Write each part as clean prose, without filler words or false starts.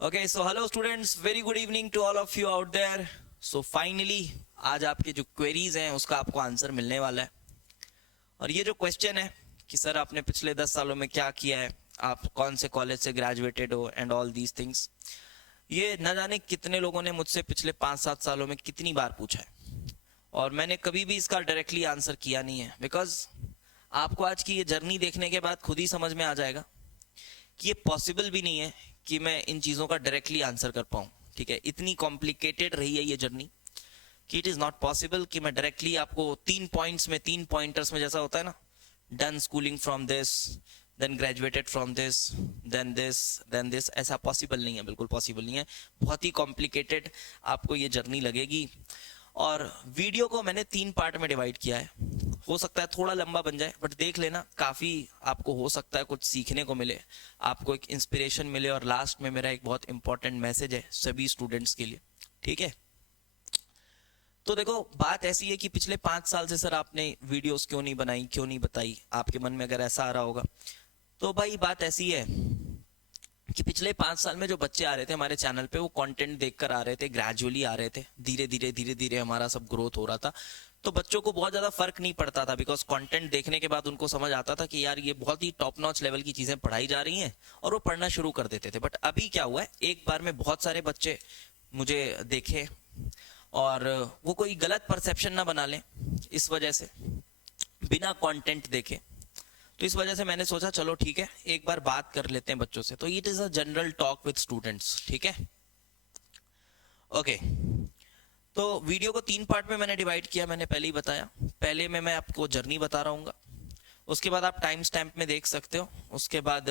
Okay, so hello students, very good evening to all of you out there. So finally आज आपके जो queries हैं उसका आपको आंसर मिलने वाला है। और ये जो क्वेश्चन है कि सर आपने पिछले 10 सालों में क्या किया है, आप कौन से कॉलेज से ग्रेजुएटेड हो एंड ऑल दीज थिंग्स, ये न जाने कितने लोगों ने मुझसे पिछले 5-7 सालों में कितनी बार पूछा है और मैंने कभी भी इसका डायरेक्टली आंसर किया नहीं है। बिकॉज आपको आज की ये जर्नी देखने के बाद खुद ही समझ में आ जाएगा कि ये पॉसिबल भी नहीं है कि मैं इन चीज़ों का डायरेक्टली आंसर कर पाऊँ। ठीक है, इतनी कॉम्प्लिकेटेड रही है ये जर्नी कि इट इज़ नॉट पॉसिबल कि मैं डायरेक्टली आपको 3 पॉइंट्स में 3 पॉइंटर्स में, जैसा होता है ना, done schooling from this, then graduated from this, then this, ऐसा पॉसिबल नहीं है, बिल्कुल पॉसिबल नहीं है। बहुत ही कॉम्प्लिकेटेड आपको ये जर्नी लगेगी। और वीडियो को मैंने 3 पार्ट में डिवाइड किया है। हो सकता है थोड़ा लंबा बन जाए, बट देख लेना, काफ़ी आपको हो सकता है कुछ सीखने को मिले, आपको एक इंस्पिरेशन मिले। और लास्ट में मेरा एक बहुत इंपॉर्टेंट मैसेज है सभी स्टूडेंट्स के लिए। ठीक है, तो देखो बात ऐसी है कि पिछले 5 साल से सर आपने वीडियोस क्यों नहीं बनाई, क्यों नहीं बताई, आपके मन में अगर ऐसा आ रहा होगा तो भाई बात ऐसी है कि पिछले 5 साल में जो बच्चे आ रहे थे हमारे चैनल पे, वो कंटेंट देखकर आ रहे थे, ग्रेजुअली आ रहे थे, धीरे धीरे हमारा सब ग्रोथ हो रहा था। तो बच्चों को बहुत ज्यादा फर्क नहीं पड़ता था, बिकॉज कंटेंट देखने के बाद उनको समझ आता था कि यार ये बहुत ही टॉप नॉच लेवल की चीजें पढ़ाई जा रही हैं, और वो पढ़ना शुरू कर देते थे। बट अभी क्या हुआ है, एक बार में बहुत सारे बच्चे मुझे देखे और वो कोई गलत परसेप्शन ना बना लें इस वजह से, बिना कंटेंट देखे। तो इस वजह से मैंने सोचा चलो ठीक है, एक बार बात कर लेते हैं बच्चों से। तो it is a general talk with students. ठीक है, ओके। तो वीडियो को 3 पार्ट में मैंने डिवाइड किया, मैंने पहले ही बताया। पहले में मैं आपको जर्नी बता रहा हूँ, उसके बाद आप टाइम स्टैम्प में देख सकते हो। उसके बाद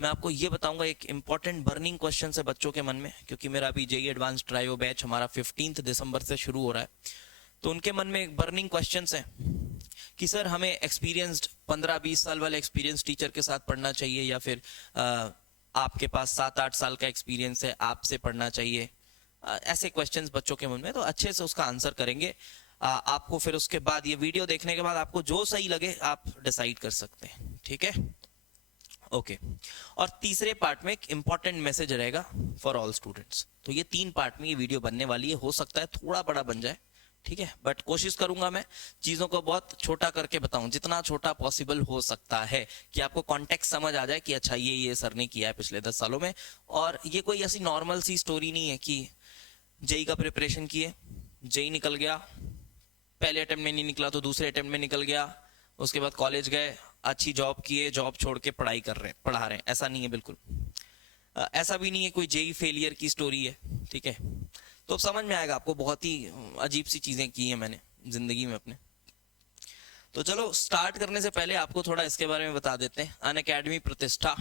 मैं आपको ये बताऊंगा एक इंपॉर्टेंट बर्निंग क्वेश्चन है बच्चों के मन में, क्योंकि मेरा अभी जेई एडवांस ट्रायो बैच हमारा 15 दिसंबर से शुरू हो रहा है। तो उनके मन में एक बर्निंग क्वेश्चन है कि सर हमें एक्सपीरियंस्ड 15-20 साल वाले एक्सपीरियंस टीचर के साथ पढ़ना चाहिए, या फिर आपके पास 7-8 साल का एक्सपीरियंस है, आपसे पढ़ना चाहिए। ऐसे क्वेश्चंस बच्चों के मन में, तो अच्छे से उसका आंसर करेंगे। आपको फिर उसके बाद ये वीडियो देखने के बाद आपको जो सही लगे आप डिसाइड कर सकते हैं। ठीक है, ओके। और तीसरे पार्ट में एक इंपॉर्टेंट मैसेज रहेगा फॉर ऑल स्टूडेंट्स। तो ये 3 पार्ट में ये वीडियो बनने वाली है। हो सकता है थोड़ा बड़ा बन जाए, ठीक है, बट कोशिश करूंगा मैं चीजों को बहुत छोटा करके बताऊं, जितना छोटा पॉसिबल हो सकता है, कि आपको कॉन्टेक्स्ट समझ आ जाए कि अच्छा ये सर ने किया है पिछले 10 सालों में। और ये कोई ऐसी नॉर्मल सी स्टोरी नहीं है कि जेई का प्रिपरेशन किए, जेई निकल गया, पहले अटेम्प्ट में नहीं निकला तो दूसरे अटेम्प्ट में निकल गया, उसके बाद कॉलेज गए, अच्छी जॉब किए, जॉब छोड़ के पढ़ाई कर रहे हैं, पढ़ा रहे हैं। ऐसा नहीं है बिल्कुल। ऐसा भी नहीं है कोई जेई फेलियर की स्टोरी है। ठीक है, तो अब समझ में आएगा आपको, बहुत ही अजीब सी चीजें की हैं मैंने जिंदगी में अपने। तो चलो स्टार्ट करने से पहले आपको थोड़ा इसके बारे में बता देते हैं। अन अकेडमी प्रतिष्ठा,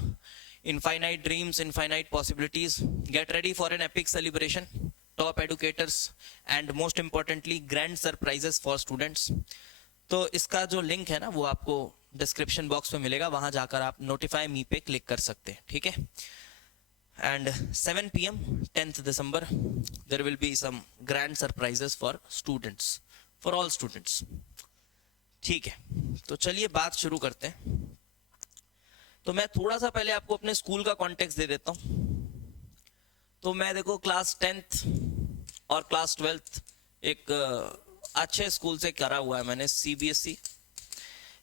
infinite dreams, infinite possibilities, get ready for an epic celebration, top educators and most importantly grand surprises for students. तो इसका जो लिंक है ना, वो आपको डिस्क्रिप्शन बॉक्स में मिलेगा, वहां जाकर आप नोटिफाई मी पे क्लिक कर सकते हैं। ठीक है, and 7 p.m 10th December there will be some grand surprises for students, for all students। ठीक है, तो चलिए बात शुरू करते हैं। तो मैं थोड़ा सा पहले आपको अपने स्कूल का कॉन्टेक्स्ट दे देता हूँ। तो मैं देखो क्लास 10th और क्लास 12th एक अच्छे स्कूल से करा हुआ है मैंने, सीबीएसई,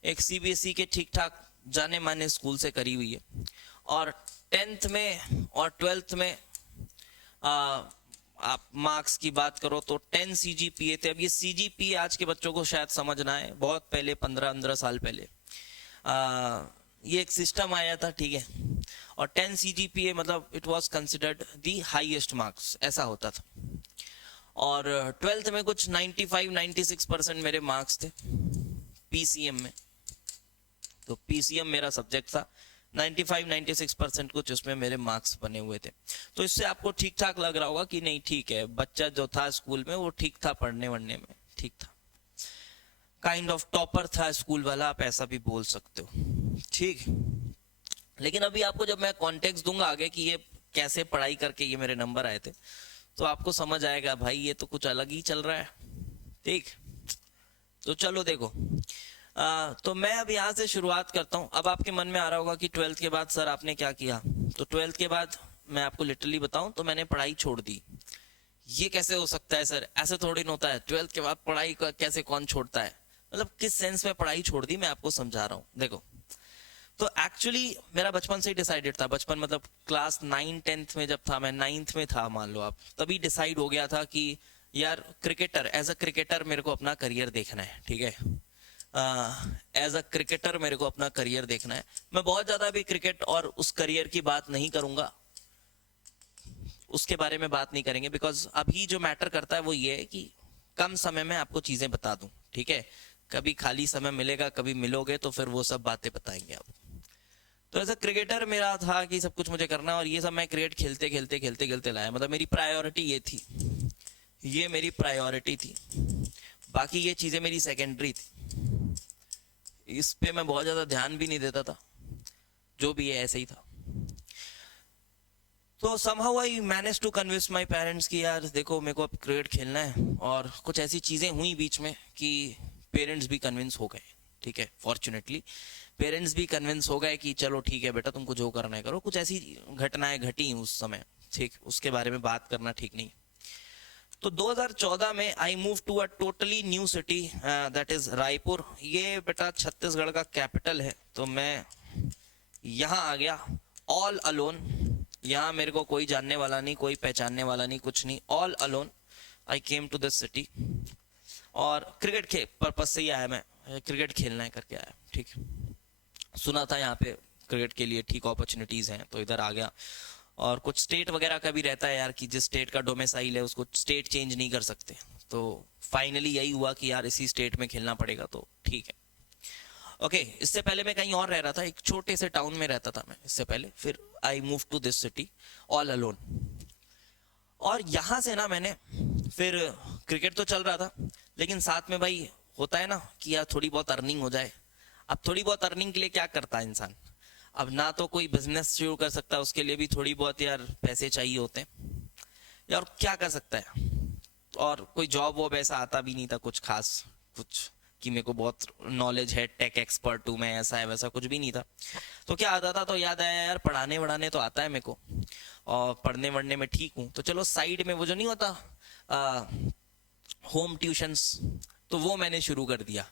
एक सीबीएसई के ठीक ठाक जाने माने स्कूल से करी हुई है। और 10th में और 12th में आप मार्क्स की बात करो तो 10 सीजीपीए थे। अब ये सीजीपीए आज के बच्चों को शायद समझना है, बहुत पहले 15-15 साल पहले ये एक सिस्टम आया था। ठीक है, और 10 सीजीपीए मतलब it was considered the highest marks, ऐसा होता था। और 12th में कुछ 95-96% मेरे मार्क्स थे पीसीएम में। तो पीसीएम मेरा सब्जेक्ट था, 95-96% कुछ उसमें मेरे मार्क्स बने हुए थे। तो इससे आपको ठीक ठाक लग रहा होगा कि नहीं ठीक है, बच्चा जो था स्कूल में वो ठीक था, पढ़ने वढ़ने में ठीक था, काइंड ऑफ टॉपर था स्कूल वाला, आप ऐसा भी बोल सकते हो। ठीक, लेकिन अभी आपको जब मैं कॉन्टेक्स्ट दूंगा आगे कि ये कैसे पढ़ाई करके ये मेरे नंबर आए थे, तो आपको समझ आएगा भाई ये तो कुछ अलग ही चल रहा है। ठीक, तो चलो देखो, तो मैं अब यहाँ से शुरुआत करता हूँ। अब आपके मन में आ रहा होगा कि 12th के बाद सर आपने क्या किया। तो 12th के बाद मैं आपको लिटरली बताऊं तो मैंने पढ़ाई छोड़ दी। ये कैसे हो सकता है सर, ऐसे थोड़ी ना होता है, 12th के बाद पढ़ाई का कैसे कौन छोड़ता है, मतलब किस सेंस में पढ़ाई छोड़ दी मैं आपको समझा रहा हूँ। देखो, तो एक्चुअली मेरा बचपन से ही डिसाइडेड था, बचपन मतलब क्लास 9-10th में जब था, मैं 9th में था मान लो आप, तभी डिसाइड हो गया था कि यार क्रिकेटर, एज अ क्रिकेटर मेरे को अपना करियर देखना है, ठीक है। एज अ क्रिकेटर मेरे को अपना करियर देखना है। मैं बहुत ज्यादा भी क्रिकेट और उस करियर की बात नहीं करूंगा, उसके बारे में बात नहीं करेंगे, बिकॉज अभी जो मैटर करता है वो ये है कि कम समय में आपको चीजें बता दूं, ठीक है। कभी खाली समय मिलेगा, कभी मिलोगे तो फिर वो सब बातें बताएंगे आप। तो एज अ क्रिकेटर मेरा था कि सब कुछ मुझे करना है, और ये सब मैं क्रिकेट खेलते खेलते खेलते खेलते लाया, मतलब मेरी प्रायोरिटी ये थी, ये मेरी प्रायोरिटी थी, बाकी ये चीजें मेरी सेकेंडरी थी, इस पे मैं बहुत ज्यादा ध्यान भी नहीं देता था, जो भी है ऐसे ही था। तो somehow I managed to convince my parents कि यार देखो मेरे को अब क्रिकेट खेलना है, और कुछ ऐसी चीजें हुई बीच में कि पेरेंट्स भी कन्विंस हो गए, ठीक है। फॉर्चुनेटली पेरेंट्स भी कन्विंस हो गए कि चलो ठीक है बेटा, तुमको जो करना है करो। कुछ ऐसी घटनाएं घटी उस समय, ठीक, उसके बारे में बात करना ठीक नहीं। तो 2014 में I move to a totally new city, that is Raipur. ये बेटा छत्तीसगढ़ का कैपिटल है। तो मैं यहाँ आ गया ऑल अलोन। यहाँ मेरे को कोई जानने वाला नहीं, कोई पहचानने वाला नहीं, कुछ नहीं, all alone I came to this city. और क्रिकेट के पर्पज से ही आया मैं, क्रिकेट खेलना है करके आया, ठीक। सुना था यहाँ पे क्रिकेट के लिए ठीक अपॉर्चुनिटीज हैं, तो इधर आ गया। और कुछ स्टेट वगैरह का भी रहता है यार कि जिस स्टेट का डोमिसाइल है उसको स्टेट चेंज नहीं कर सकते। तो फाइनली यही हुआ कि यार इसी स्टेट में खेलना पड़ेगा, तो ठीक है। ओके, इससे पहले मैं कहीं और रह रहा था, एक छोटे से टाउन में रहता था मैं इससे पहले। फिर I move to this city all alone. और यहाँ से ना मैंने फिर, क्रिकेट तो चल रहा था, लेकिन साथ में भाई होता है ना कि यार थोड़ी बहुत अर्निंग हो जाए। अब थोड़ी बहुत अर्निंग के लिए क्या करता है इंसान, अब ना तो कोई बिजनेस शुरू कर सकता है, उसके लिए भी थोड़ी बहुत यार पैसे चाहिए होते हैं यार, क्या कर सकता है। और कोई जॉब वॉब ऐसा आता भी नहीं था कुछ खास, कुछ कि मेरे को बहुत नॉलेज है, टेक एक्सपर्ट हूँ मैं, ऐसा है वैसा कुछ भी नहीं था। तो क्या आता था, तो याद आया यार पढ़ाने वढ़ाने तो आता है मेरे को, और पढ़ने वढ़ने में ठीक हूँ, तो चलो साइड में वो जो नहीं होता होम ट्यूशंस, तो वो मैंने शुरू कर दिया।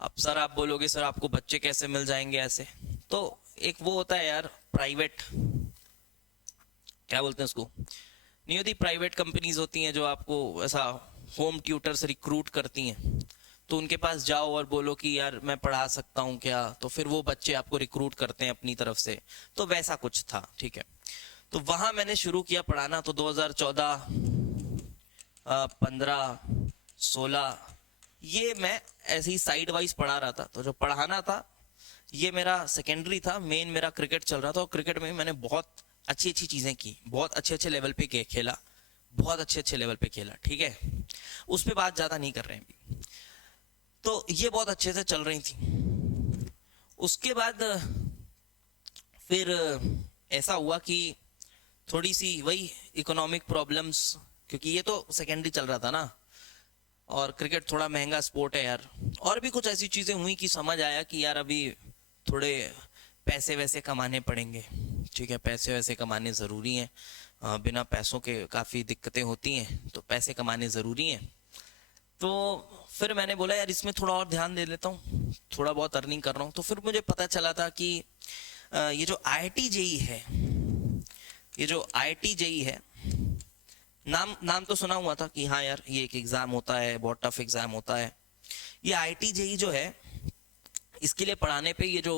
अब सर आप बोलोगे सर आपको बच्चे कैसे मिल जाएंगे ऐसे, तो एक वो होता है यार प्राइवेट, क्या बोलते हैं उसको, नहीं होती, प्राइवेट कंपनीज होती हैं जो आपको ऐसा होम ट्यूटर्स रिक्रूट करती हैं। तो उनके पास जाओ और बोलो कि यार मैं पढ़ा सकता हूँ क्या, तो फिर वो बच्चे आपको रिक्रूट करते हैं अपनी तरफ से। तो वैसा कुछ था, ठीक है। तो वहां मैंने शुरू किया पढ़ाना। तो 2014, 15, 16 ये मैं ऐसे ही साइड वाइज पढ़ा रहा था। तो जो पढ़ाना था ये मेरा सेकेंडरी था, मेन मेरा क्रिकेट चल रहा था। और क्रिकेट में मैंने बहुत अच्छी अच्छी चीजें की, बहुत अच्छे अच्छे लेवल पे खेला, बहुत अच्छे अच्छे लेवल पे खेला, ठीक है। उस पर बात ज्यादा नहीं कर रहे हैं अभी। तो ये बहुत अच्छे से चल रही थी। उसके बाद फिर ऐसा हुआ कि थोड़ी सी वही इकोनॉमिक प्रॉब्लम्स, क्योंकि ये तो सेकेंडरी चल रहा था ना, और क्रिकेट थोड़ा महंगा स्पोर्ट है यार। और भी कुछ ऐसी चीजें हुई कि समझ आया कि यार अभी थोड़े पैसे वैसे कमाने पड़ेंगे, ठीक है, पैसे वैसे कमाने ज़रूरी हैं। बिना पैसों के काफ़ी दिक्कतें होती हैं, तो पैसे कमाने ज़रूरी हैं। तो फिर मैंने बोला यार इसमें थोड़ा और ध्यान दे लेता हूँ, थोड़ा बहुत अर्निंग कर रहा हूँ। तो फिर मुझे पता चला था कि ये जो IIT JEE है, ये जो IIT JEE है, नाम तो सुना हुआ था कि हाँ यार ये एक एग्ज़ाम होता है, बहुत टफ एग्ज़ाम होता है। ये IIT JEE जो है, इसके लिए पढ़ाने पे ये जो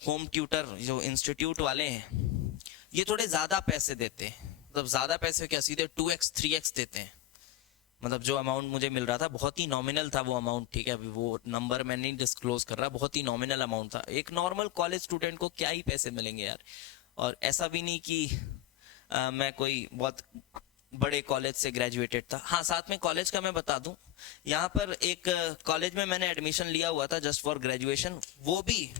होम ट्यूटर जो इंस्टीट्यूट वाले हैं, ये थोड़े ज़्यादा पैसे देते हैं। मतलब ज़्यादा पैसे क्या, सीधे 2x 3x देते हैं। मतलब जो अमाउंट मुझे मिल रहा था बहुत ही नॉमिनल था वो अमाउंट, ठीक है। अभी वो नंबर मैं नहीं डिस्क्लोज कर रहा, बहुत ही नॉमिनल अमाउंट था। एक नॉर्मल कॉलेज स्टूडेंट को क्या ही पैसे मिलेंगे यार। और ऐसा भी नहीं कि मैं कोई बहुत बड़े कॉलेज से ग्रेजुएटेड था। हाँ, साथ में कॉलेज का मैं बता दूं, यहाँ पर एक कॉलेज में मैंने एडमिशन लिया हुआ था जस्ट फॉर ग्रेजुएशन। वो भी,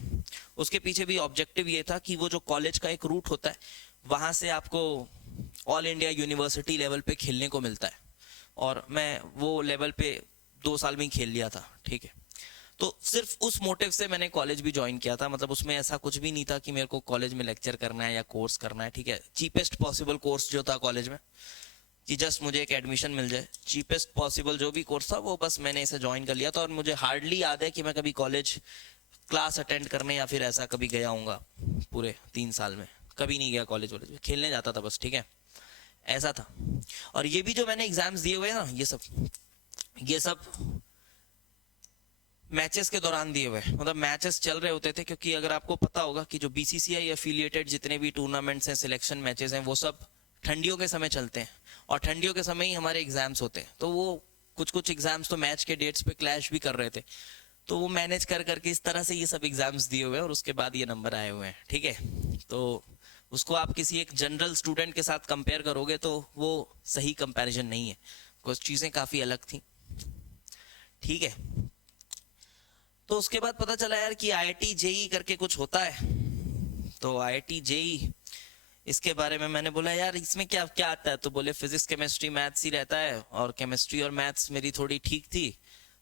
उसके पीछे भी ऑब्जेक्टिव ये था कि वो जो कॉलेज का एक रूट होता है, वहाँ से आपको ऑल इंडिया यूनिवर्सिटी लेवल पे खेलने को मिलता है। और मैं वो लेवल पे 2 साल में ही खेल लिया था, ठीक है। तो सिर्फ उस मोटिव से मैंने कॉलेज भी ज्वाइन किया था, मतलब उसमें ऐसा कुछ भी नहीं था कि मेरे को कॉलेज में लेक्चर करना है या कोर्स करना है, ठीक है। चीपेस्ट पॉसिबल कोर्स जो था कॉलेज में, कि जस्ट मुझे एक एडमिशन मिल जाए, चीपेस्ट पॉसिबल जो भी कोर्स था वो बस मैंने इसे ज्वाइन कर लिया था। और मुझे हार्डली याद है कि मैं कभी कॉलेज क्लास अटेंड करने या फिर ऐसा कभी गया हूँगा पूरे 3 साल में, कभी नहीं गया कॉलेज वॉलेज, खेलने जाता था बस, ठीक है, ऐसा था। और ये भी जो मैंने एग्जाम्स दिए हुए ना, ये सब मैचेस के दौरान दिए हुए, मतलब मैचेस चल रहे होते थे, क्योंकि अगर आपको पता होगा कि जो बीसीसीआई एफिलिएटेड जितने भी टूर्नामेंट्स हैं, सिलेक्शन मैचेस हैं, वो सब ठंडियों के समय चलते हैं, और ठंडियों के समय ही हमारे एग्जाम्स होते हैं। तो वो कुछ एग्जाम्स तो मैच के डेट्स पे क्लैश भी कर रहे थे, तो वो मैनेज कर करके इस तरह से ये सब एग्जाम्स दिए हुए हैं, और उसके बाद ये नंबर आए हुए हैं, ठीक है। तो उसको आप किसी एक जनरल स्टूडेंट के साथ कंपेयर करोगे तो वो सही कंपैरिजन नहीं है, कुछ चीजें काफी अलग थी, ठीक है। तो उसके बाद पता चला यार कि आईआईटी जेई करके कुछ होता है। तो आईआईटी जेई, इसके बारे में मैंने बोला यार इसमें क्या क्या आता है, तो बोले फिजिक्स केमिस्ट्री मैथ्स ही रहता है, और केमिस्ट्री और मैथ्स मेरी थोड़ी ठीक थी,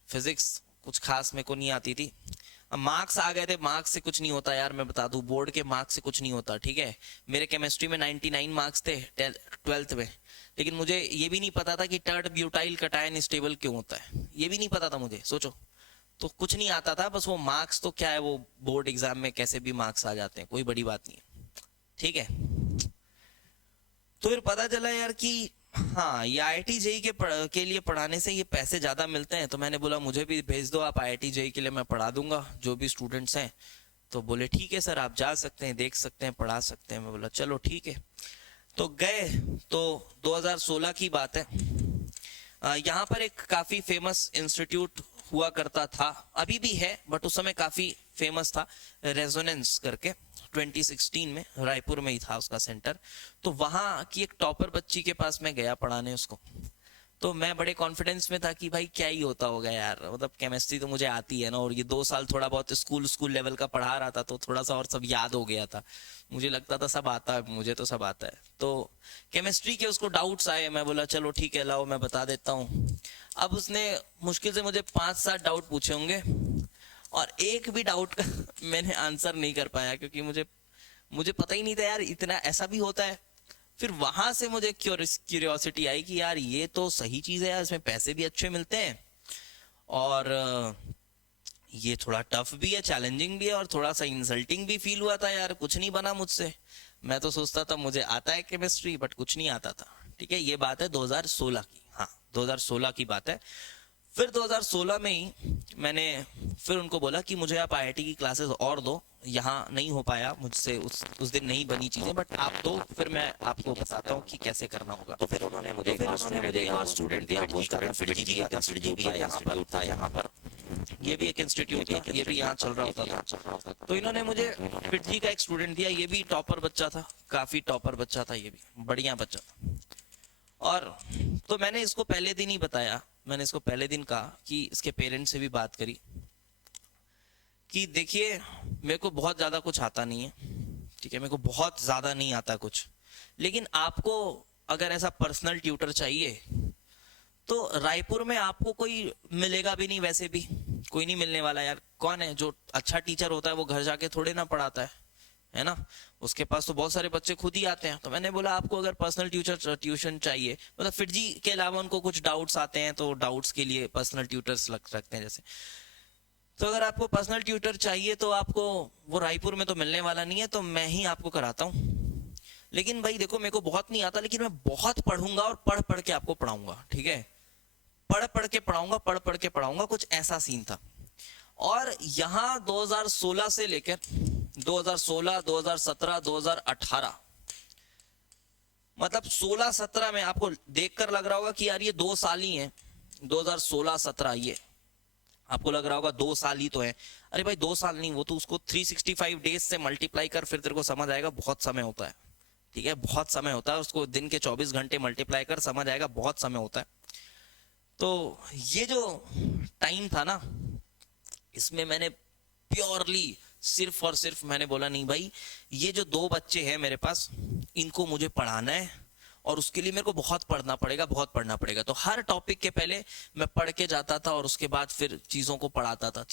फिजिक्स कुछ खास मेरे को नहीं आती थी। अब मार्क्स आ गए थे, मार्क्स से कुछ नहीं होता यार, मैं बता दूं, बोर्ड के मार्क्स से कुछ नहीं होता, ठीक है। मेरे केमिस्ट्री में 99 मार्क्स थे 12th में, लेकिन मुझे ये भी नहीं पता था कि टर्ड ब्यूटाइल कटायन स्टेबल क्यों होता है, ये भी नहीं पता था मुझे, सोचो। तो कुछ नहीं आता था, बस वो मार्क्स तो क्या है, वो बोर्ड एग्जाम में कैसे भी मार्क्स आ जाते हैं, कोई बड़ी बात नहीं है, ठीक है। तो फिर पता चला यार कि हाँ, ये आईआईटी जेई के लिए पढ़ाने से ये पैसे ज्यादा मिलते हैं। तो मैंने बोला मुझे भी भेज दो आप, आईआईटी जेई के लिए मैं पढ़ा दूंगा जो भी स्टूडेंट्स हैं। तो बोले ठीक है सर, आप जा सकते हैं, देख सकते हैं, पढ़ा सकते हैं। मैं बोला चलो ठीक है। तो गए, तो 2016 की बात है। यहाँ पर एक काफी फेमस इंस्टीट्यूट हुआ करता था, अभी भी है बट उस समय काफी फेमस था, रेजोनेंस करके। 2016 में रायपुर में ही था उसका सेंटर। तो वहां की एक टॉपर बच्ची के पास मैं गया पढ़ाने उसको। तो मैं बड़े कॉन्फिडेंस में था कि भाई क्या ही होता होगा यार, मतलब केमिस्ट्री तो मुझे आती है ना, और ये 2 साल थोड़ा बहुत स्कूल लेवल का पढ़ा रहा था, तो थोड़ा सा और सब याद हो गया था। मुझे लगता था सब आता है, मुझे तो सब आता है। तो केमिस्ट्री के उसको डाउट्स आए, मैं बोला चलो ठीक है लाओ मैं बता देता हूँ। अब उसने मुश्किल से मुझे 5-7 डाउट पूछे होंगे, और एक भी डाउट का मैंने आंसर नहीं कर पाया, क्योंकि मुझे पता ही नहीं था यार इतना ऐसा भी होता है। फिर वहां से मुझे क्यूरियोसिटी आई कि यार ये तो सही चीज है यार, इसमें पैसे भी अच्छे मिलते हैं, और ये थोड़ा टफ भी है, चैलेंजिंग भी है, और थोड़ा सा इंसल्टिंग भी फील हुआ था यार, कुछ नहीं बना मुझसे। मैं तो सोचता था मुझे आता है केमिस्ट्री, बट कुछ नहीं आता था, ठीक है। ये बात है 2016 की, हाँ 2016 की बात है। फिर 2016 में ही मैंने फिर उनको बोला कि मुझे आप आईआईटी की क्लासेस और दो, यहाँ नहीं हो पाया मुझसे, उस दिन नहीं बनी चीजें, बट आप दो, फिर मैं आपको बताता हूँ कि कैसे करना होगा। तो फिर उन्होंने मुझे एक और स्टूडेंट दिया, वो करंट फिटजी जी का इंस्टीट्यूट था यहाँ पर, ये भी एक इंस्टीट्यूट था, ये भी यहाँ चल रहा होता था। तो इन्होंने मुझे फिटजी का एक स्टूडेंट दिया, ये भी टॉपर बच्चा था, काफी टॉपर बच्चा था, ये भी बढ़िया बच्चा था। और तो मैंने इसको पहले दिन ही बताया, मैंने इसको पहले दिन कहा कि इसके पेरेंट्स से भी बात करी कि देखिए मेरे को बहुत ज्यादा कुछ आता नहीं है, ठीक है, मेरे को बहुत ज्यादा नहीं आता कुछ, लेकिन आपको अगर ऐसा पर्सनल ट्यूटर चाहिए तो रायपुर में आपको कोई मिलेगा भी नहीं, वैसे भी कोई नहीं मिलने वाला यार। कौन है जो अच्छा टीचर होता है वो घर जाके थोड़े ना पढ़ाता है ना, उसके पास तो बहुत सारे बच्चे खुद ही आते हैं। तो मैंने बोला आपको अगर पर्सनल ट्यूशन चाहिए, मतलब फिटजी के अलावा उनको कुछ डाउट्स आते हैं तो डाउट्स के लिए पर्सनल ट्यूटर्स रखते हैं जैसे, तो अगर आपको पर्सनल ट्यूटर चाहिए तो आपको वो रायपुर में तो मिलने वाला नहीं है, तो मैं ही आपको कराता हूँ। लेकिन भाई देखो मेरे को बहुत नहीं आता, लेकिन मैं बहुत पढ़ूंगा और पढ़ पढ़ के आपको पढ़ाऊंगा, ठीक है, पढ़ पढ़ के पढ़ाऊंगा, पढ़ पढ़ के पढ़ाऊंगा, कुछ ऐसा सीन था। और यहाँ 2016 से लेकर 2016, 2017, 2018, मतलब 16-17 में आपको देखकर लग रहा होगा कि यार ये 2 साल ही हैं, 2016-17 ये आपको लग रहा होगा 2 साल ही तो है। अरे भाई 2 साल नहीं, वो तो उसको 365 डेज से मल्टीप्लाई कर, फिर तेरे को समझ आएगा बहुत समय होता है, ठीक है, बहुत समय होता है। उसको दिन के 24 घंटे मल्टीप्लाई कर, समझ आएगा बहुत समय होता है। तो ये जो टाइम था ना, इसमें मैंने प्योरली सिर्फ और सिर्फ मैंने बोला नहीं भाई, ये जो 2 बच्चे हैं मेरे पास, इनको मुझे पढ़ाना है, और उसके लिए मेरे को बहुत पढ़ना पड़ेगा। तो हर टॉपिक के पहले मैं पढ़ के जाता था और उसके बाद फिर चीज़ों को पढ़ाता था,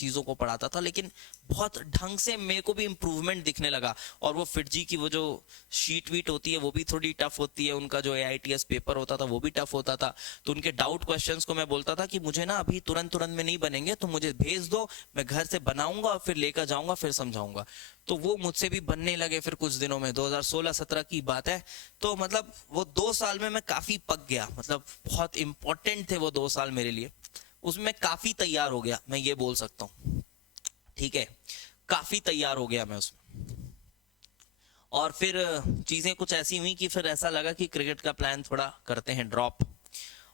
लेकिन बहुत ढंग से मेरे को भी इम्प्रूवमेंट दिखने लगा। और वो फिटजी की वो जो शीट वीट होती है वो भी थोड़ी टफ होती है, उनका जो AITS पेपर होता था वो भी टफ होता था। तो उनके डाउट क्वेश्चंस को मैं बोलता था कि मुझे ना अभी तुरंत में नहीं बनेंगे, तो मुझे भेज दो, मैं घर से बनाऊंगा और फिर लेकर जाऊंगा, फिर समझाऊंगा। तो वो मुझसे भी बनने लगे फिर कुछ दिनों में, 2016-17 की बात है। तो मतलब वो 2 साल में मैं काफी पक गया, मतलब बहुत इंपॉर्टेंट थे वो 2 साल मेरे लिए। उसमें काफी तैयार हो गया, मैं ये बोल सकता हूँ, ठीक है, काफी तैयार हो गया मैं उसमें। और फिर चीजें कुछ ऐसी हुई कि फिर ऐसा लगा कि क्रिकेट का प्लान थोड़ा करते हैं ड्रॉप,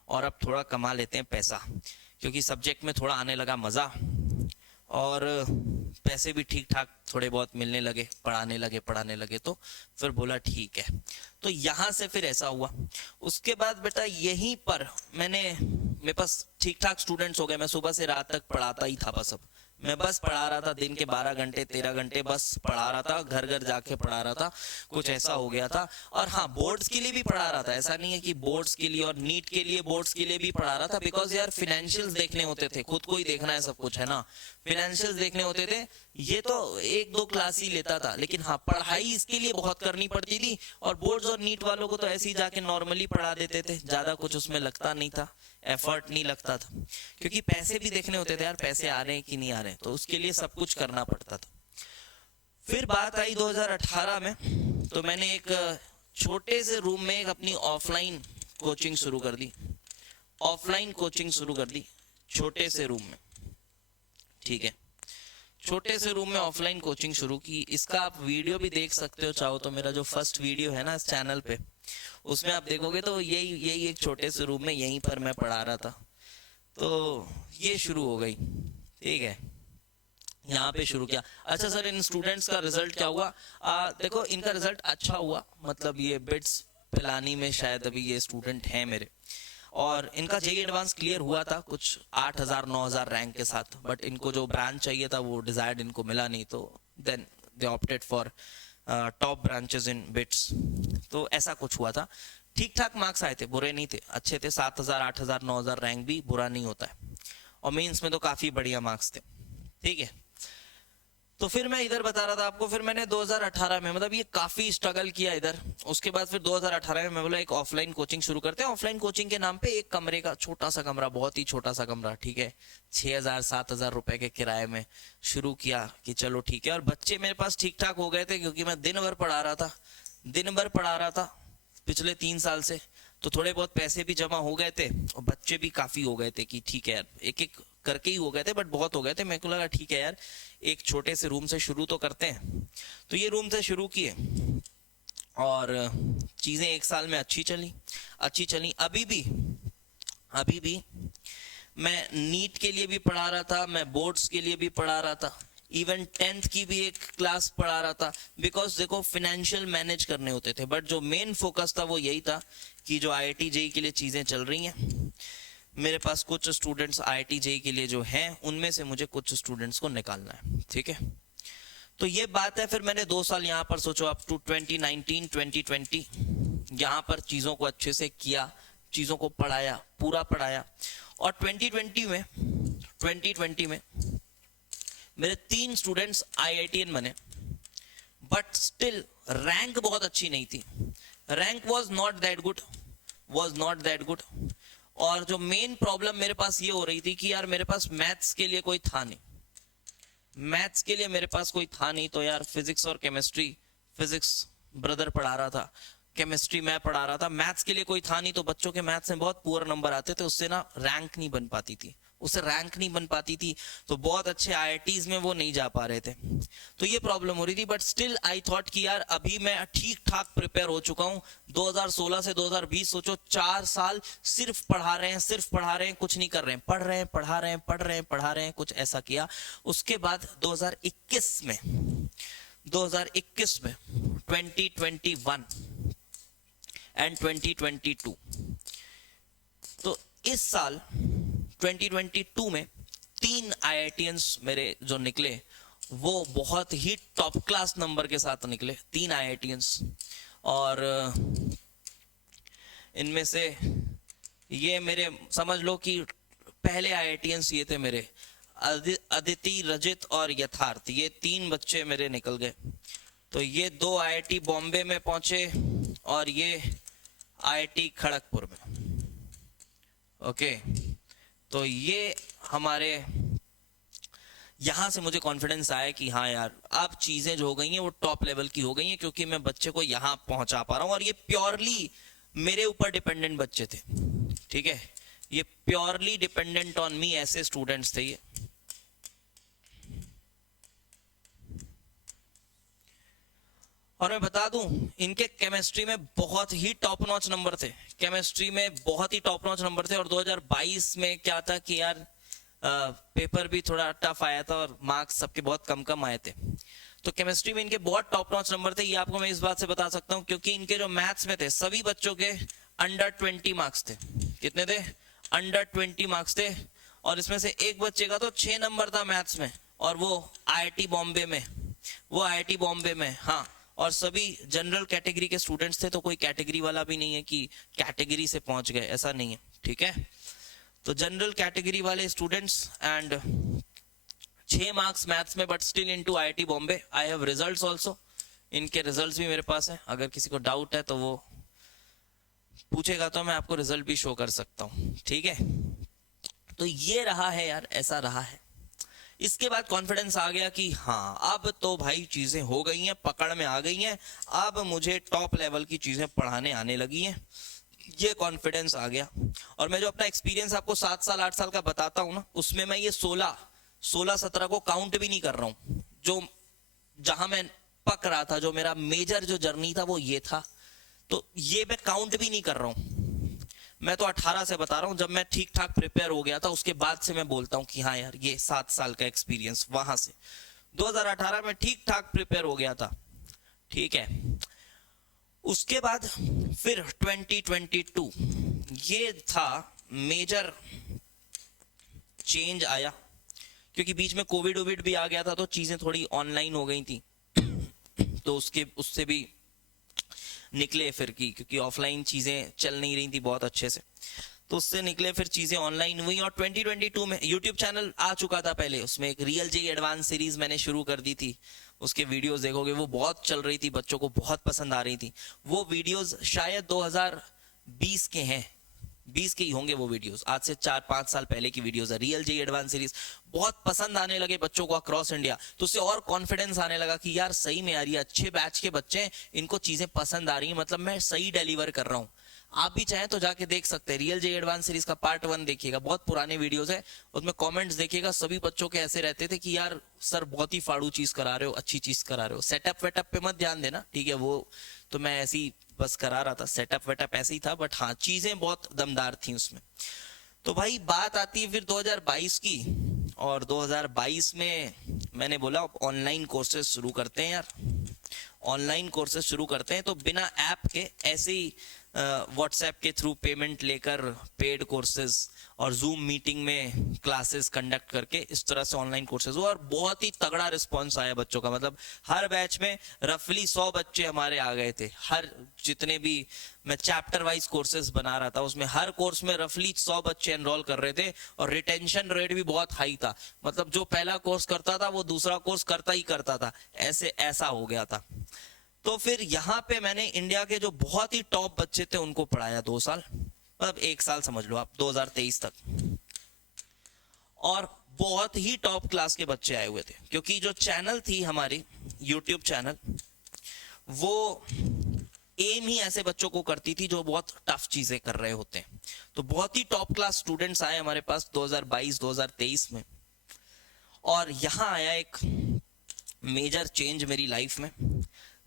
और अब थोड़ा कमा लेते हैं पैसा, क्योंकि सब्जेक्ट में थोड़ा आने लगा मजा, और पैसे भी ठीक ठाक थोड़े बहुत मिलने लगे, पढ़ाने लगे। तो फिर बोला ठीक है। तो यहाँ से फिर ऐसा हुआ। उसके बाद बेटा यहीं पर मेरे पास ठीक ठाक स्टूडेंट्स हो गए। मैं सुबह से रात तक पढ़ाता ही था, बस अब मैं बस पढ़ा रहा था, दिन के 12 घंटे 13 घंटे बस पढ़ा रहा था, घर घर जाके पढ़ा रहा था, कुछ ऐसा हो गया था। और हाँ, बोर्ड्स के लिए भी पढ़ा रहा था, ऐसा नहीं है कि बोर्ड्स के लिए और नीट के लिए, बोर्ड्स के लिए भी पढ़ा रहा था, बिकॉज यार फिनेंशियल्स देखने होते थे, खुद को ही देखना है सब कुछ, है ना, फिनेंशियल्स देखने होते थे। ये तो 1-2 क्लास ही लेता था, लेकिन हाँ पढ़ाई इसके लिए बहुत करनी पड़ती थी। और बोर्ड्स और नीट वालों को तो ऐसे ही जाके नॉर्मली पढ़ा देते थे, ज्यादा कुछ उसमें लगता नहीं था, एफर्ट नहीं लगता था, क्योंकि पैसे भी देखने होते थे यार, पैसे आ रहे हैं कि नहीं आ रहे हैं, तो उसके लिए सब कुछ करना पड़ता था। फिर बात आई 2018 में, तो मैंने एक छोटे से रूम में एक अपनी ऑफलाइन कोचिंग शुरू कर दी, छोटे से रूम में, ठीक है, छोटे से रूम में ऑफलाइन कोचिंग शुरू की। इसका आप वीडियो भी देख सकते हो चाहो तो, मेरा जो फर्स्ट वीडियो है ना इस चैनल पे, उसमें आप देखोगे तो यही एक छोटे से रूम में यहीं पर मैं पढ़ा रहा था। तो ये शुरू हो गई, ठीक है, यहाँ पे शुरू किया। अच्छा सर, इन स्टूडेंट्स का रिजल्ट क्या हुआ? देखो इनका रिजल्ट अच्छा हुआ, मतलब ये बिट्स पिलानी में शायद अभी ये स्टूडेंट हैं मेरे, और इनका जेईई एडवांस क्लियर हुआ था कुछ 8,000-9,000 रैंक के साथ, बट इनको जो ब्रांच चाहिए था वो डिजायर्ड इनको मिला नहीं, तो then they opted for top branches in BITS. तो ऐसा कुछ हुआ था। ठीक ठाक मार्क्स आए थे, बुरे नहीं थे, अच्छे थे, 7,000, 8,000, 9,000 रैंक भी बुरा नहीं होता है, और मेंस में तो काफी बढ़िया मार्क्स थे, ठीक है। तो फिर मैं इधर बता रहा था आपको, फिर मैंने 2018 में, मतलब ये काफी स्ट्रगल किया इधर। उसके बाद फिर 2018 में मैं बोला एक ऑफलाइन कोचिंग शुरू करते हैं। ऑफलाइन कोचिंग के नाम पे एक कमरे का छोटा सा कमरा, बहुत ही छोटा सा कमरा, ठीक है, 6,000-7,000 रुपए के किराए में शुरू किया कि चलो ठीक है। और बच्चे मेरे पास ठीक ठाक हो गए थे, क्योंकि मैं दिन भर पढ़ा रहा था पिछले 3 साल से, तो थोड़े बहुत पैसे भी जमा हो गए थे और बच्चे भी काफी हो गए थे कि ठीक है यार, एक एक करके ही हो गए थे, बट बहुत हो गए थे। मेरे को लगा ठीक है यार, एक छोटे से रूम से शुरू तो करते हैं। तो ये रूम से शुरू किए और चीजें 1 साल में अच्छी चली। अभी भी मैं नीट के लिए भी पढ़ा रहा था, मैं बोर्ड्स के लिए भी पढ़ा रहा था, इवन 10th की भी एक क्लास पढ़ा रहा था, बिकॉज देखो फिनेंशियल मैनेज करने होते थे। बट जो मेन फोकस था वो यही था कि जो IIT JEE के लिए चीजें चल रही हैं, मेरे पास कुछ स्टूडेंट्स IIT JEE के लिए जो हैं, उनमें से मुझे कुछ स्टूडेंट्स को निकालना है, ठीक है। तो ये बात है। फिर मैंने 2 साल यहाँ पर सोचो, अप टू 2019-2020 यहाँ पर चीजों को अच्छे से किया, चीजों को पढ़ाया, पूरा पढ़ाया। और 2020 में मेरे 3 स्टूडेंट्स IITian बने, बट स्टिल रैंक बहुत अच्छी नहीं थी, rank was not that good. और जो मेन प्रॉब्लम मेरे पास ये हो रही थी कि यार मेरे पास मैथ्स के लिए कोई था नहीं, तो यार फिजिक्स और केमिस्ट्री, फिजिक्स ब्रदर पढ़ा रहा था, केमिस्ट्री मैं पढ़ा रहा था, मैथ्स के लिए कोई था नहीं। तो बच्चों के मैथ्स में बहुत पुअर नंबर आते थे, उससे ना रैंक नहीं बन पाती थी, तो बहुत अच्छे IITs में वो नहीं जा पा रहे थे, तो ये प्रॉब्लम हो रही थी। बट स्टिल आई थॉट कि यार अभी मैं ठीक ठाक प्रिपेयर हो चुका हूँ। 2016 से 2020 सोचो, 4 साल सिर्फ पढ़ा रहे हैं, कुछ नहीं कर रहे हैं, पढ़ रहे हैं, कुछ ऐसा किया। उसके बाद 2021 में 2021 एंड 2022, तो इस साल 2022 में 3 IITians मेरे जो निकले, वो बहुत ही टॉप क्लास नंबर के साथ निकले, 3 IITians। और इनमें से ये मेरे समझ लो कि पहले IITians ये थे मेरे, अदिति, रजित और यथार्थ, ये 3 बच्चे मेरे निकल गए। तो ये 2 IIT बॉम्बे में पहुंचे और ये IIT खड़गपुर में। ओके, तो ये हमारे यहां से मुझे कॉन्फिडेंस आया कि हाँ यार, अब चीजें जो हो गई हैं वो टॉप लेवल की हो गई हैं, क्योंकि मैं बच्चे को यहां पहुंचा पा रहा हूं। और ये प्योरली मेरे ऊपर डिपेंडेंट बच्चे थे, ठीक है, ये प्योरली डिपेंडेंट ऑन मी ऐसे स्टूडेंट्स थे ये। और मैं बता दूं, इनके केमिस्ट्री में बहुत ही टॉप नॉच नंबर थे, केमिस्ट्री में बहुत ही टॉप नॉच नंबर थे। और 2022 में क्या था कि यार पेपर भी थोड़ा टफ आया था और मार्क्स सबके बहुत कम कम आए थे। तो केमिस्ट्री में इनके बहुत टॉप नॉच नंबर थे। ये आपको मैं इस बात से बता सकता हूं क्योंकि इनके जो मैथ्स में थे सभी बच्चों के अंडर 20 मार्क्स थे। कितने थे? अंडर 20 मार्क्स थे। और इसमें से एक बच्चे का तो 6 नंबर था मैथ्स में, और वो IIT बॉम्बे में, वो IIT बॉम्बे में, हाँ। और सभी जनरल कैटेगरी के स्टूडेंट्स थे, तो कोई कैटेगरी वाला भी नहीं है कि कैटेगरी से पहुंच गए, ऐसा नहीं है, ठीक है। तो जनरल कैटेगरी वाले स्टूडेंट्स एंड 6 मार्क्स मैथ्स में, but still into IIT Bombay. I have results also, इनके रिजल्ट्स भी मेरे पास हैं। अगर किसी को डाउट है तो वो पूछेगा तो मैं आपको रिजल्ट भी शो कर सकता हूँ, ठीक है। तो ये रहा है यार, ऐसा रहा है। इसके बाद कॉन्फिडेंस आ गया कि हाँ, अब तो भाई चीजें हो गई हैं, पकड़ में आ गई हैं, अब मुझे टॉप लेवल की चीजें पढ़ाने आने लगी हैं, ये कॉन्फिडेंस आ गया। और मैं जो अपना एक्सपीरियंस आपको 7 साल 8 साल का बताता हूँ ना, उसमें मैं ये 16-17 को काउंट भी नहीं कर रहा हूँ। जो जहां मैं पक रहा था, जो मेरा मेजर जो जर्नी था वो ये था, तो ये मैं काउंट भी नहीं कर रहा हूँ। मैं तो 18 से बता रहा हूँ, जब मैं ठीक ठाक प्रिपेयर हो गया था उसके बाद से मैं बोलता हूँ कि हाँ यार, ये 7 साल का एक्सपीरियंस वहां से 2018 में ठीक ठाक प्रिपेयर हो गया था, ठीक है। उसके बाद फिर 2022 ये था मेजर चेंज आया, क्योंकि बीच में कोविड भी आ गया था, तो चीजें थोड़ी ऑनलाइन हो गई थी। तो उससे भी निकले फिर की, क्योंकि ऑफलाइन चीजें चल नहीं रही थी बहुत अच्छे से, तो उससे निकले फिर चीजें ऑनलाइन हुई। और 2022 में यूट्यूब चैनल आ चुका था पहले, उसमें एक रियल जेई एडवांस सीरीज मैंने शुरू कर दी थी। उसके वीडियोस देखोगे, वो बहुत चल रही थी, बच्चों को बहुत पसंद आ रही थी। वो वीडियोस शायद 2020 के हैं, 20 के ही होंगे वो वीडियोस, आज से 4-5 साल पहले की वीडियोस है। रियल जेई एडवांस सीरीज बहुत पसंद आने लगे बच्चों को अक्रॉस इंडिया, तो उससे और कॉन्फिडेंस आने लगा कि यार सही में यार, ये अच्छे बैच के बच्चे हैं, इनको चीजें पसंद आ रही हैं, मतलब मैं सही डिलीवर कर रहा हूँ। आप भी चाहें तो जाके देख सकते हैं, रियल जेई एडवांस सीरीज का पार्ट 1 देखिएगा, बहुत पुराने वीडियोस है, उसमें कमेंट्स देखिएगा। सभी बच्चों के ऐसे रहते थे कि यार सर बहुत ही फाड़ू चीज करा रहे हो, अच्छी चीज करा रहे हो। सेटअप वेटअप पे मत ध्यान देना, ठीक है, वो तो मैं ऐसी बस करा रहा था, सेटअप वेटअप ऐसे ही था, बट हाँ चीजें बहुत दमदार थी उसमें। तो भाई बात आती है फिर 2022 की, और 2022 में मैंने बोला ऑनलाइन कोर्सेज शुरू करते हैं यार, ऑनलाइन कोर्सेज शुरू करते हैं। तो बिना ऐप के ऐसे ही व्हाट्सएप के थ्रू पेमेंट लेकर पेड कोर्सेज और जूम मीटिंग में क्लासेस कंडक्ट करके इस तरह से ऑनलाइन कोर्सेज हुआ, और बहुत ही तगड़ा रिस्पांस आया बच्चों का। मतलब हर बैच में रफली 100 बच्चे हमारे आ गए थे। हर जितने भी मैं चैप्टर वाइज कोर्सेज बना रहा था, उसमें हर कोर्स में रफली 100 बच्चे एनरोल कर रहे थे, और रिटेंशन रेट भी बहुत हाई था। मतलब जो पहला कोर्स करता था वो दूसरा कोर्स करता ही करता था, ऐसा हो गया था। तो फिर यहाँ पे मैंने इंडिया के जो बहुत ही टॉप बच्चे थे उनको पढ़ाया 2 साल, मतलब 1 साल समझ लो आप, 2023 तक। और बहुत ही टॉप क्लास के बच्चे आए हुए थे, क्योंकि जो चैनल थी हमारी यूट्यूब चैनल, वो एम ही ऐसे बच्चों को करती थी जो बहुत टफ चीजें कर रहे होते हैं। तो बहुत ही टॉप क्लास स्टूडेंट्स आए हमारे पास 2022-2023 में। और यहाँ आया एक मेजर चेंज मेरी लाइफ में,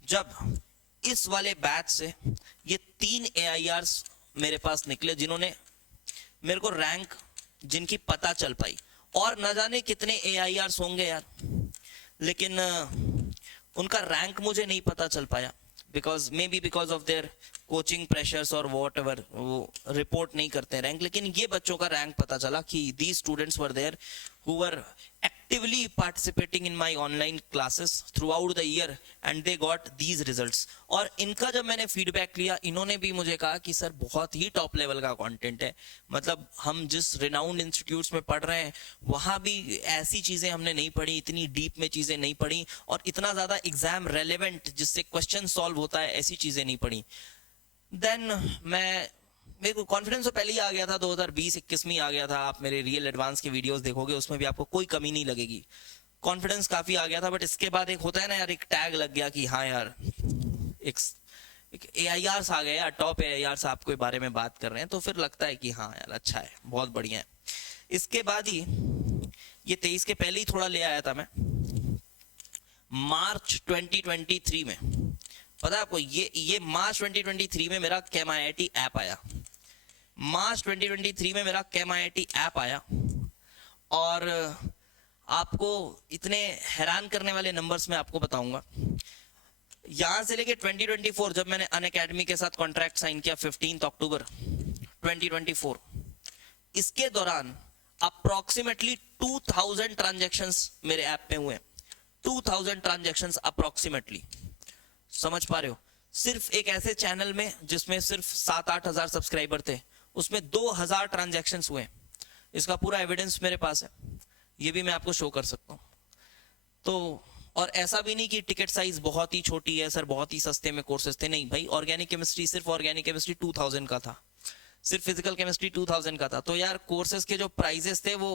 जब इस वाले बैच से ये 3 AIRs मेरे पास निकले, जिन्होंने मेरे को रैंक जिनकी पता चल पाई। और न जाने कितने AIRs होंगे यार, लेकिन उनका रैंक मुझे नहीं पता चल पाया, because of their coaching pressures और वॉट एवर, वो रिपोर्ट नहीं करते रैंक। लेकिन ये बच्चों का रैंक पता चला कि these students were there who were actively participating in my online classes throughout the year and they got these results. और इनका जब मैंने फीडबैक लिया, इन्होंने भी मुझे कहा कि सर बहुत ही टॉप लेवल का कंटेंट है, मतलब हम जिस रिनाउंड इंस्टीट्यूट्स में पढ़ रहे हैं वहां भी ऐसी चीजें हमने नहीं पढ़ी, इतनी डीप में चीजें नहीं पढ़ी, और इतना ज्यादा एग्जाम रेलेवेंट जिससे क्वेश्चन सॉल्व होता है ऐसी चीजें नहीं पढ़ी। देन मेरे को कॉन्फिडेंस तो पहले ही आ गया था, 2020-21 में आ गया था। आप मेरे रियल एडवांस के वीडियोस देखोगे उसमें भी आपको कोई कमी नहीं लगेगी, कॉन्फिडेंस काफी आ गया था। बट इसके बाद एक होता है ना यार, एक टैग लग गया कि हाँ यार एक AIRs आ गए यार, टॉप AIRs आपके बारे में बात कर रहे हैं, तो फिर लगता है कि हाँ यार अच्छा है, बहुत बढ़िया है। इसके बाद ही ये 23 के पहले ही थोड़ा ले आया था मैं, मार्च 2023 में, पता है आपको ये मार्च 2023 में मेरा केम IIT ऐप आया। मार्च 2023 में मेरा केम IIT ऐप आया, और आपको इतने हैरान करने वाले नंबर्स मैं आपको बताऊंगा। यहां से लेके 2024 जब मैंने अनअकैडमी के साथ कॉन्ट्रैक्ट साइन किया 15 अक्टूबर 2024, इसके दौरान अप्रोक्सीमेटली 2000 ट्रांजैक्शंस मेरे ऐप पे हुए। 2000 ट्रांजैक्शंस अप्रोक्सीमेटली, समझ पा रहे हो? सिर्फ एक ऐसे चैनल में जिसमें सिर्फ 7-8 हजार सब्सक्राइबर थे, उसमें 2000 ट्रांजैक्शंस हुए। इसका पूरा एविडेंस मेरे पास है, ये भी मैं आपको शो कर सकता हूँ। तो और ऐसा भी नहीं कि टिकट साइज बहुत ही छोटी है, सर बहुत ही सस्ते में कोर्सेज थे, नहीं भाई। ऑर्गेनिक केमिस्ट्री, सिर्फ ऑर्गेनिक केमिस्ट्री 2000 का था, सिर्फ फिजिकल केमिस्ट्री 2000 का था। तो यार कोर्सेज के जो प्राइजेस थे वो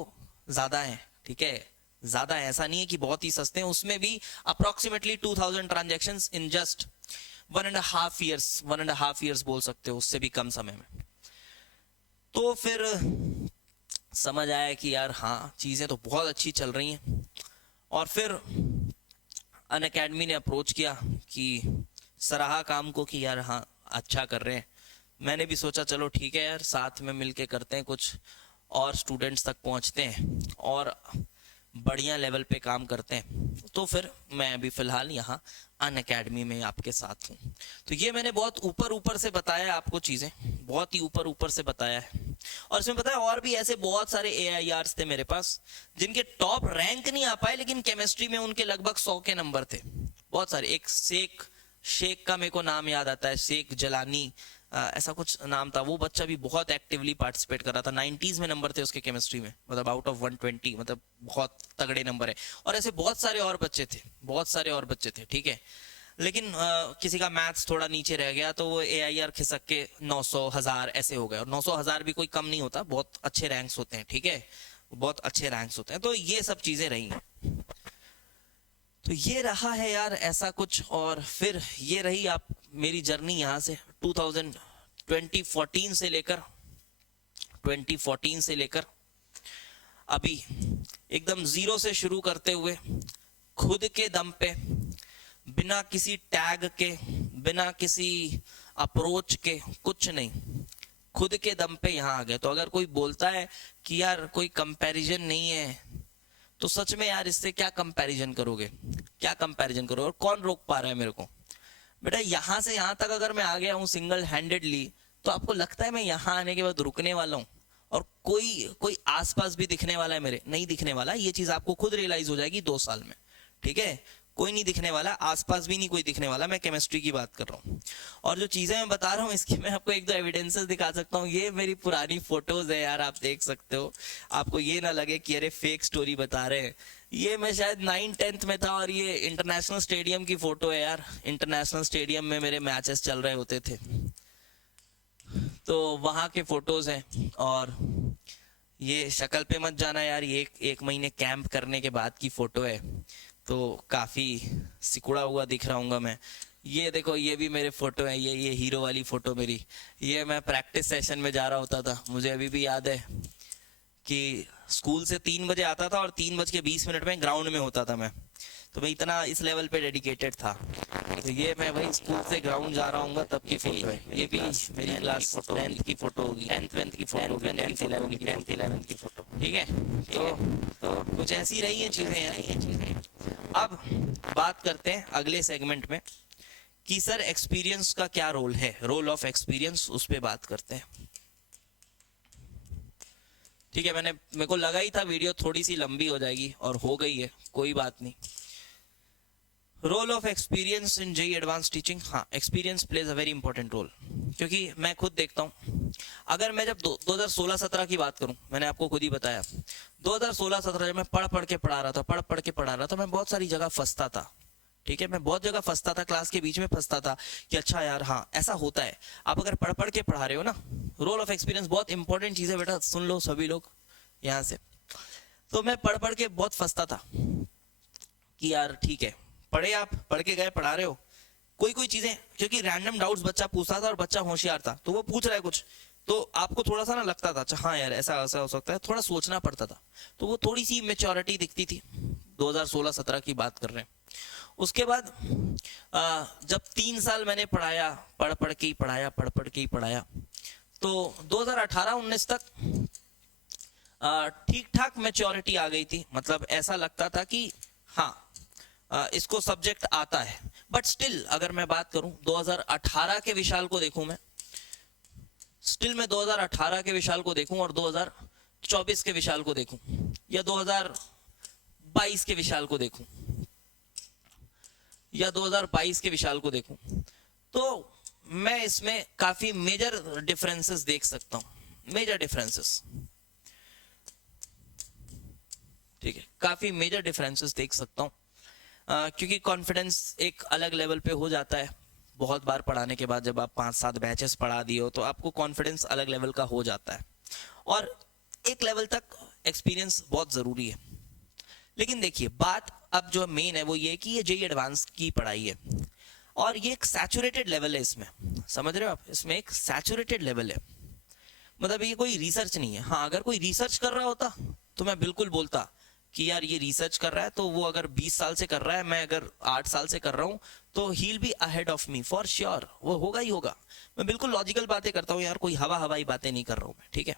ज्यादा हैं, ठीक है, ज्यादा है, ऐसा नहीं है कि बहुत ही सस्ते हैं। उसमें भी approximately 2000 transactions in just 1.5 years, 1.5 years बोल सकते हो, उससे भी कम समय में। तो फिर समझ आया कि यार हाँ चीजें तो बहुत अच्छी चल रही हैं। और फिर अनअकैडमी ने अप्रोच किया कि सराहा काम को कि यार हाँ अच्छा कर रहे हैं। मैंने भी सोचा चलो ठीक है यार, साथ में मिलके करते हैं, कुछ और स्टूडेंट्स तक पहुंचते हैं और बढ़िया लेवल पे काम करते हैं। तो फिर मैं अभी फिलहाल यहाँ अनअकैडमी में आपके साथ हूँ। तो ये मैंने बहुत ऊपर से बताया आपको, चीजें बहुत ही ऊपर से बताया है। और इसमें पता है और भी ऐसे बहुत सारे AIRs थे मेरे पास जिनके टॉप रैंक नहीं आ पाए, लेकिन केमिस्ट्री में उनके लगभग 100 के नंबर थे, बहुत सारे। एक शेख का मेरे को नाम याद आता है, शेख जलानी, ऐसा कुछ नाम था। वो बच्चा भी बहुत एक्टिवली पार्टिसिपेट कर रहा था, 90s में नंबर थे उसके केमिस्ट्री में, मतलब आउट ऑफ 120, मतलब बहुत तगड़े नंबर है। और ऐसे बहुत सारे और बच्चे थे, ठीक है। लेकिन किसी का मैथ्स थोड़ा नीचे रह गया तो वो AIR खिसक के 900, 1000 ऐसे हो गए। और 900, 1000 भी कोई कम नहीं होता, बहुत अच्छे रैंक्स होते हैं, ठीक है, बहुत अच्छे रैंक्स होते हैं। तो ये सब चीजें रही हैं। तो ये रहा है यार ऐसा कुछ। और फिर ये रही आप मेरी जर्नी यहाँ से 2014 से लेकर अभी एकदम जीरो से शुरू करते हुए, खुद के दम पे, बिना किसी टैग के, बिना किसी अप्रोच के, कुछ नहीं, खुद के दम पे यहाँ आ गए। तो अगर कोई बोलता है कि यार कोई कंपैरिजन नहीं है, तो सच में यार इससे क्या कंपैरिजन करोगे, और कौन रोक पा रहा है मेरे को? बेटा यहाँ से यहाँ तक अगर मैं आ गया हूँ सिंगल हैंडेडली, तो आपको लगता है मैं यहाँ आने के बाद रुकने वाला हूँ और कोई आसपास भी दिखने वाला है मेरे? नहीं दिखने वाला। ये चीज आपको खुद रियलाइज हो जाएगी 2 साल में, ठीक है। कोई नहीं दिखने वाला, आसपास भी नहीं कोई दिखने वाला। मैं केमिस्ट्री की बात कर रहा हूँ। और जो चीजें मैं बता रहा हूँ इसकी मैं आपको 1-2 एविडेंसेस दिखा सकता हूँ। ये मेरी पुरानी फोटोज है यार, आप देख सकते हो। आपको ये ना लगे कि अरे फेक स्टोरी बता रहे हैं। ये मैं शायद 9th-10th में था और ये इंटरनेशनल स्टेडियम की फोटो है यार। इंटरनेशनल स्टेडियम में मेरे मैचेस चल रहे होते थे, तो वहां के फोटोज हैं। और ये शक्ल पे मत जाना यार, ये एक महीने कैंप करने के बाद की फोटो है, तो काफी सिकुड़ा हुआ दिख रहा हूँ मैं। ये देखो, ये भी मेरे फोटो है, ये हीरो वाली फोटो मेरी। ये मैं प्रैक्टिस सेशन में जा रहा होता था। मुझे अभी भी याद है कि स्कूल से 3 बजे आता था और 3:20 में ग्राउंड में होता था मैं। तो मैं इतना इस लेवल पे डेडिकेटेड था। तो ये मैं वही स्कूल से ग्राउंड जा रहा हूँ तब की फोटो है। ये भी मेरी क्लास 10th की फोटो होगी, 10th की फोटो होगी, 10th 11th की फोटो, ठीक है। तो कुछ ऐसी रही है चीजें यार। अब बात करते हैं अगले सेगमेंट में कि सर एक्सपीरियंस का क्या रोल है, रोल ऑफ एक्सपीरियंस, उस पर बात करते हैं। ठीक है, मेरे को लगा ही था वीडियो थोड़ी सी लंबी हो जाएगी और हो गई है, कोई बात नहीं। Role of experience in JEE advance teaching, हाँ experience plays a very important role, क्योंकि मैं खुद देखता हूँ, अगर मैं जब 2016-17 की बात करूँ, मैंने आपको खुद ही बताया 2016-17 जब मैं पढ़ के पढ़ा रहा था, मैं बहुत सारी जगह फंसता था। ठीक है, मैं बहुत जगह फंसता था, क्लास के बीच में फंसता था कि अच्छा यार हाँ ऐसा होता है। आप अगर पढ़ के पढ़ा रहे हो ना, रोल ऑफ एक्सपीरियंस बहुत इंपॉर्टेंट चीज है बेटा, सुन लो सभी लोग यहाँ से। तो मैं पढ़ के बहुत फंसता था कि यार ठीक है, आप पढ़ के गए, पढ़ा रहे हो, कोई चीजें, क्योंकि रैंडम डाउट्स बच्चा पूछता था और बच्चा होशियार था, तो वो पूछ रहा है कुछ, तो आपको थोड़ा सा ना लगता था अच्छा हाँ यार ऐसा ऐसा हो सकता है, थोड़ा सोचना पड़ता था। तो वो थोड़ी सी मेच्योरिटी दिखती थी, 2016-17 की बात कर रहे हैं। उसके बाद जब 3 साल मैंने पढ़ाया, पढ़ के ही पढ़ाया, तो 2018-19 तक ठीक ठाक मैच्योरिटी आ गई थी, मतलब ऐसा लगता था कि हाँ इसको सब्जेक्ट आता है। बट स्टिल अगर मैं बात करूं 2018 के विशाल को देखूं, मैं 2018 के विशाल को देखूं और 2024 के विशाल को देखूं, या 2022 के विशाल को देखूं, या 2022 के विशाल को देखूं, तो मैं इसमें काफी मेजर डिफरेंसेस देख सकता हूं, मेजर डिफरेंसेस। ठीक है, काफी मेजर डिफरेंसेस देख सकता हूं, क्योंकि कॉन्फिडेंस एक अलग लेवल पे हो जाता है। बहुत बार पढ़ाने के बाद जब आप 5-7 बैचेस पढ़ा दिए हो, तो आपको कॉन्फिडेंस अलग लेवल का हो जाता है, और एक लेवल तक एक्सपीरियंस बहुत जरूरी है। लेकिन देखिए बात अब जो मेन है वो ये कि ये जेईई एडवांस की पढ़ाई है, और ये एक सैचुरेटेड लेवल है, इसमें समझ रहे हो आप, इसमें एक सैचुरेटेड लेवल है, मतलब ये कोई रिसर्च नहीं है। हाँ अगर कोई रिसर्च कर रहा होता तो मैं बिल्कुल बोलता कि यार ये रिसर्च कर रहा है, तो वो अगर 20 साल से कर रहा है, मैं अगर 8 साल से कर रहा हूँ, तो he will be ahead of me for sure, वो होगा ही होगा। मैं बिल्कुल लॉजिकल बातें करता हूँ यार, कोई हवाई बातें नहीं कर रहा हूँ मैं, ठीक है।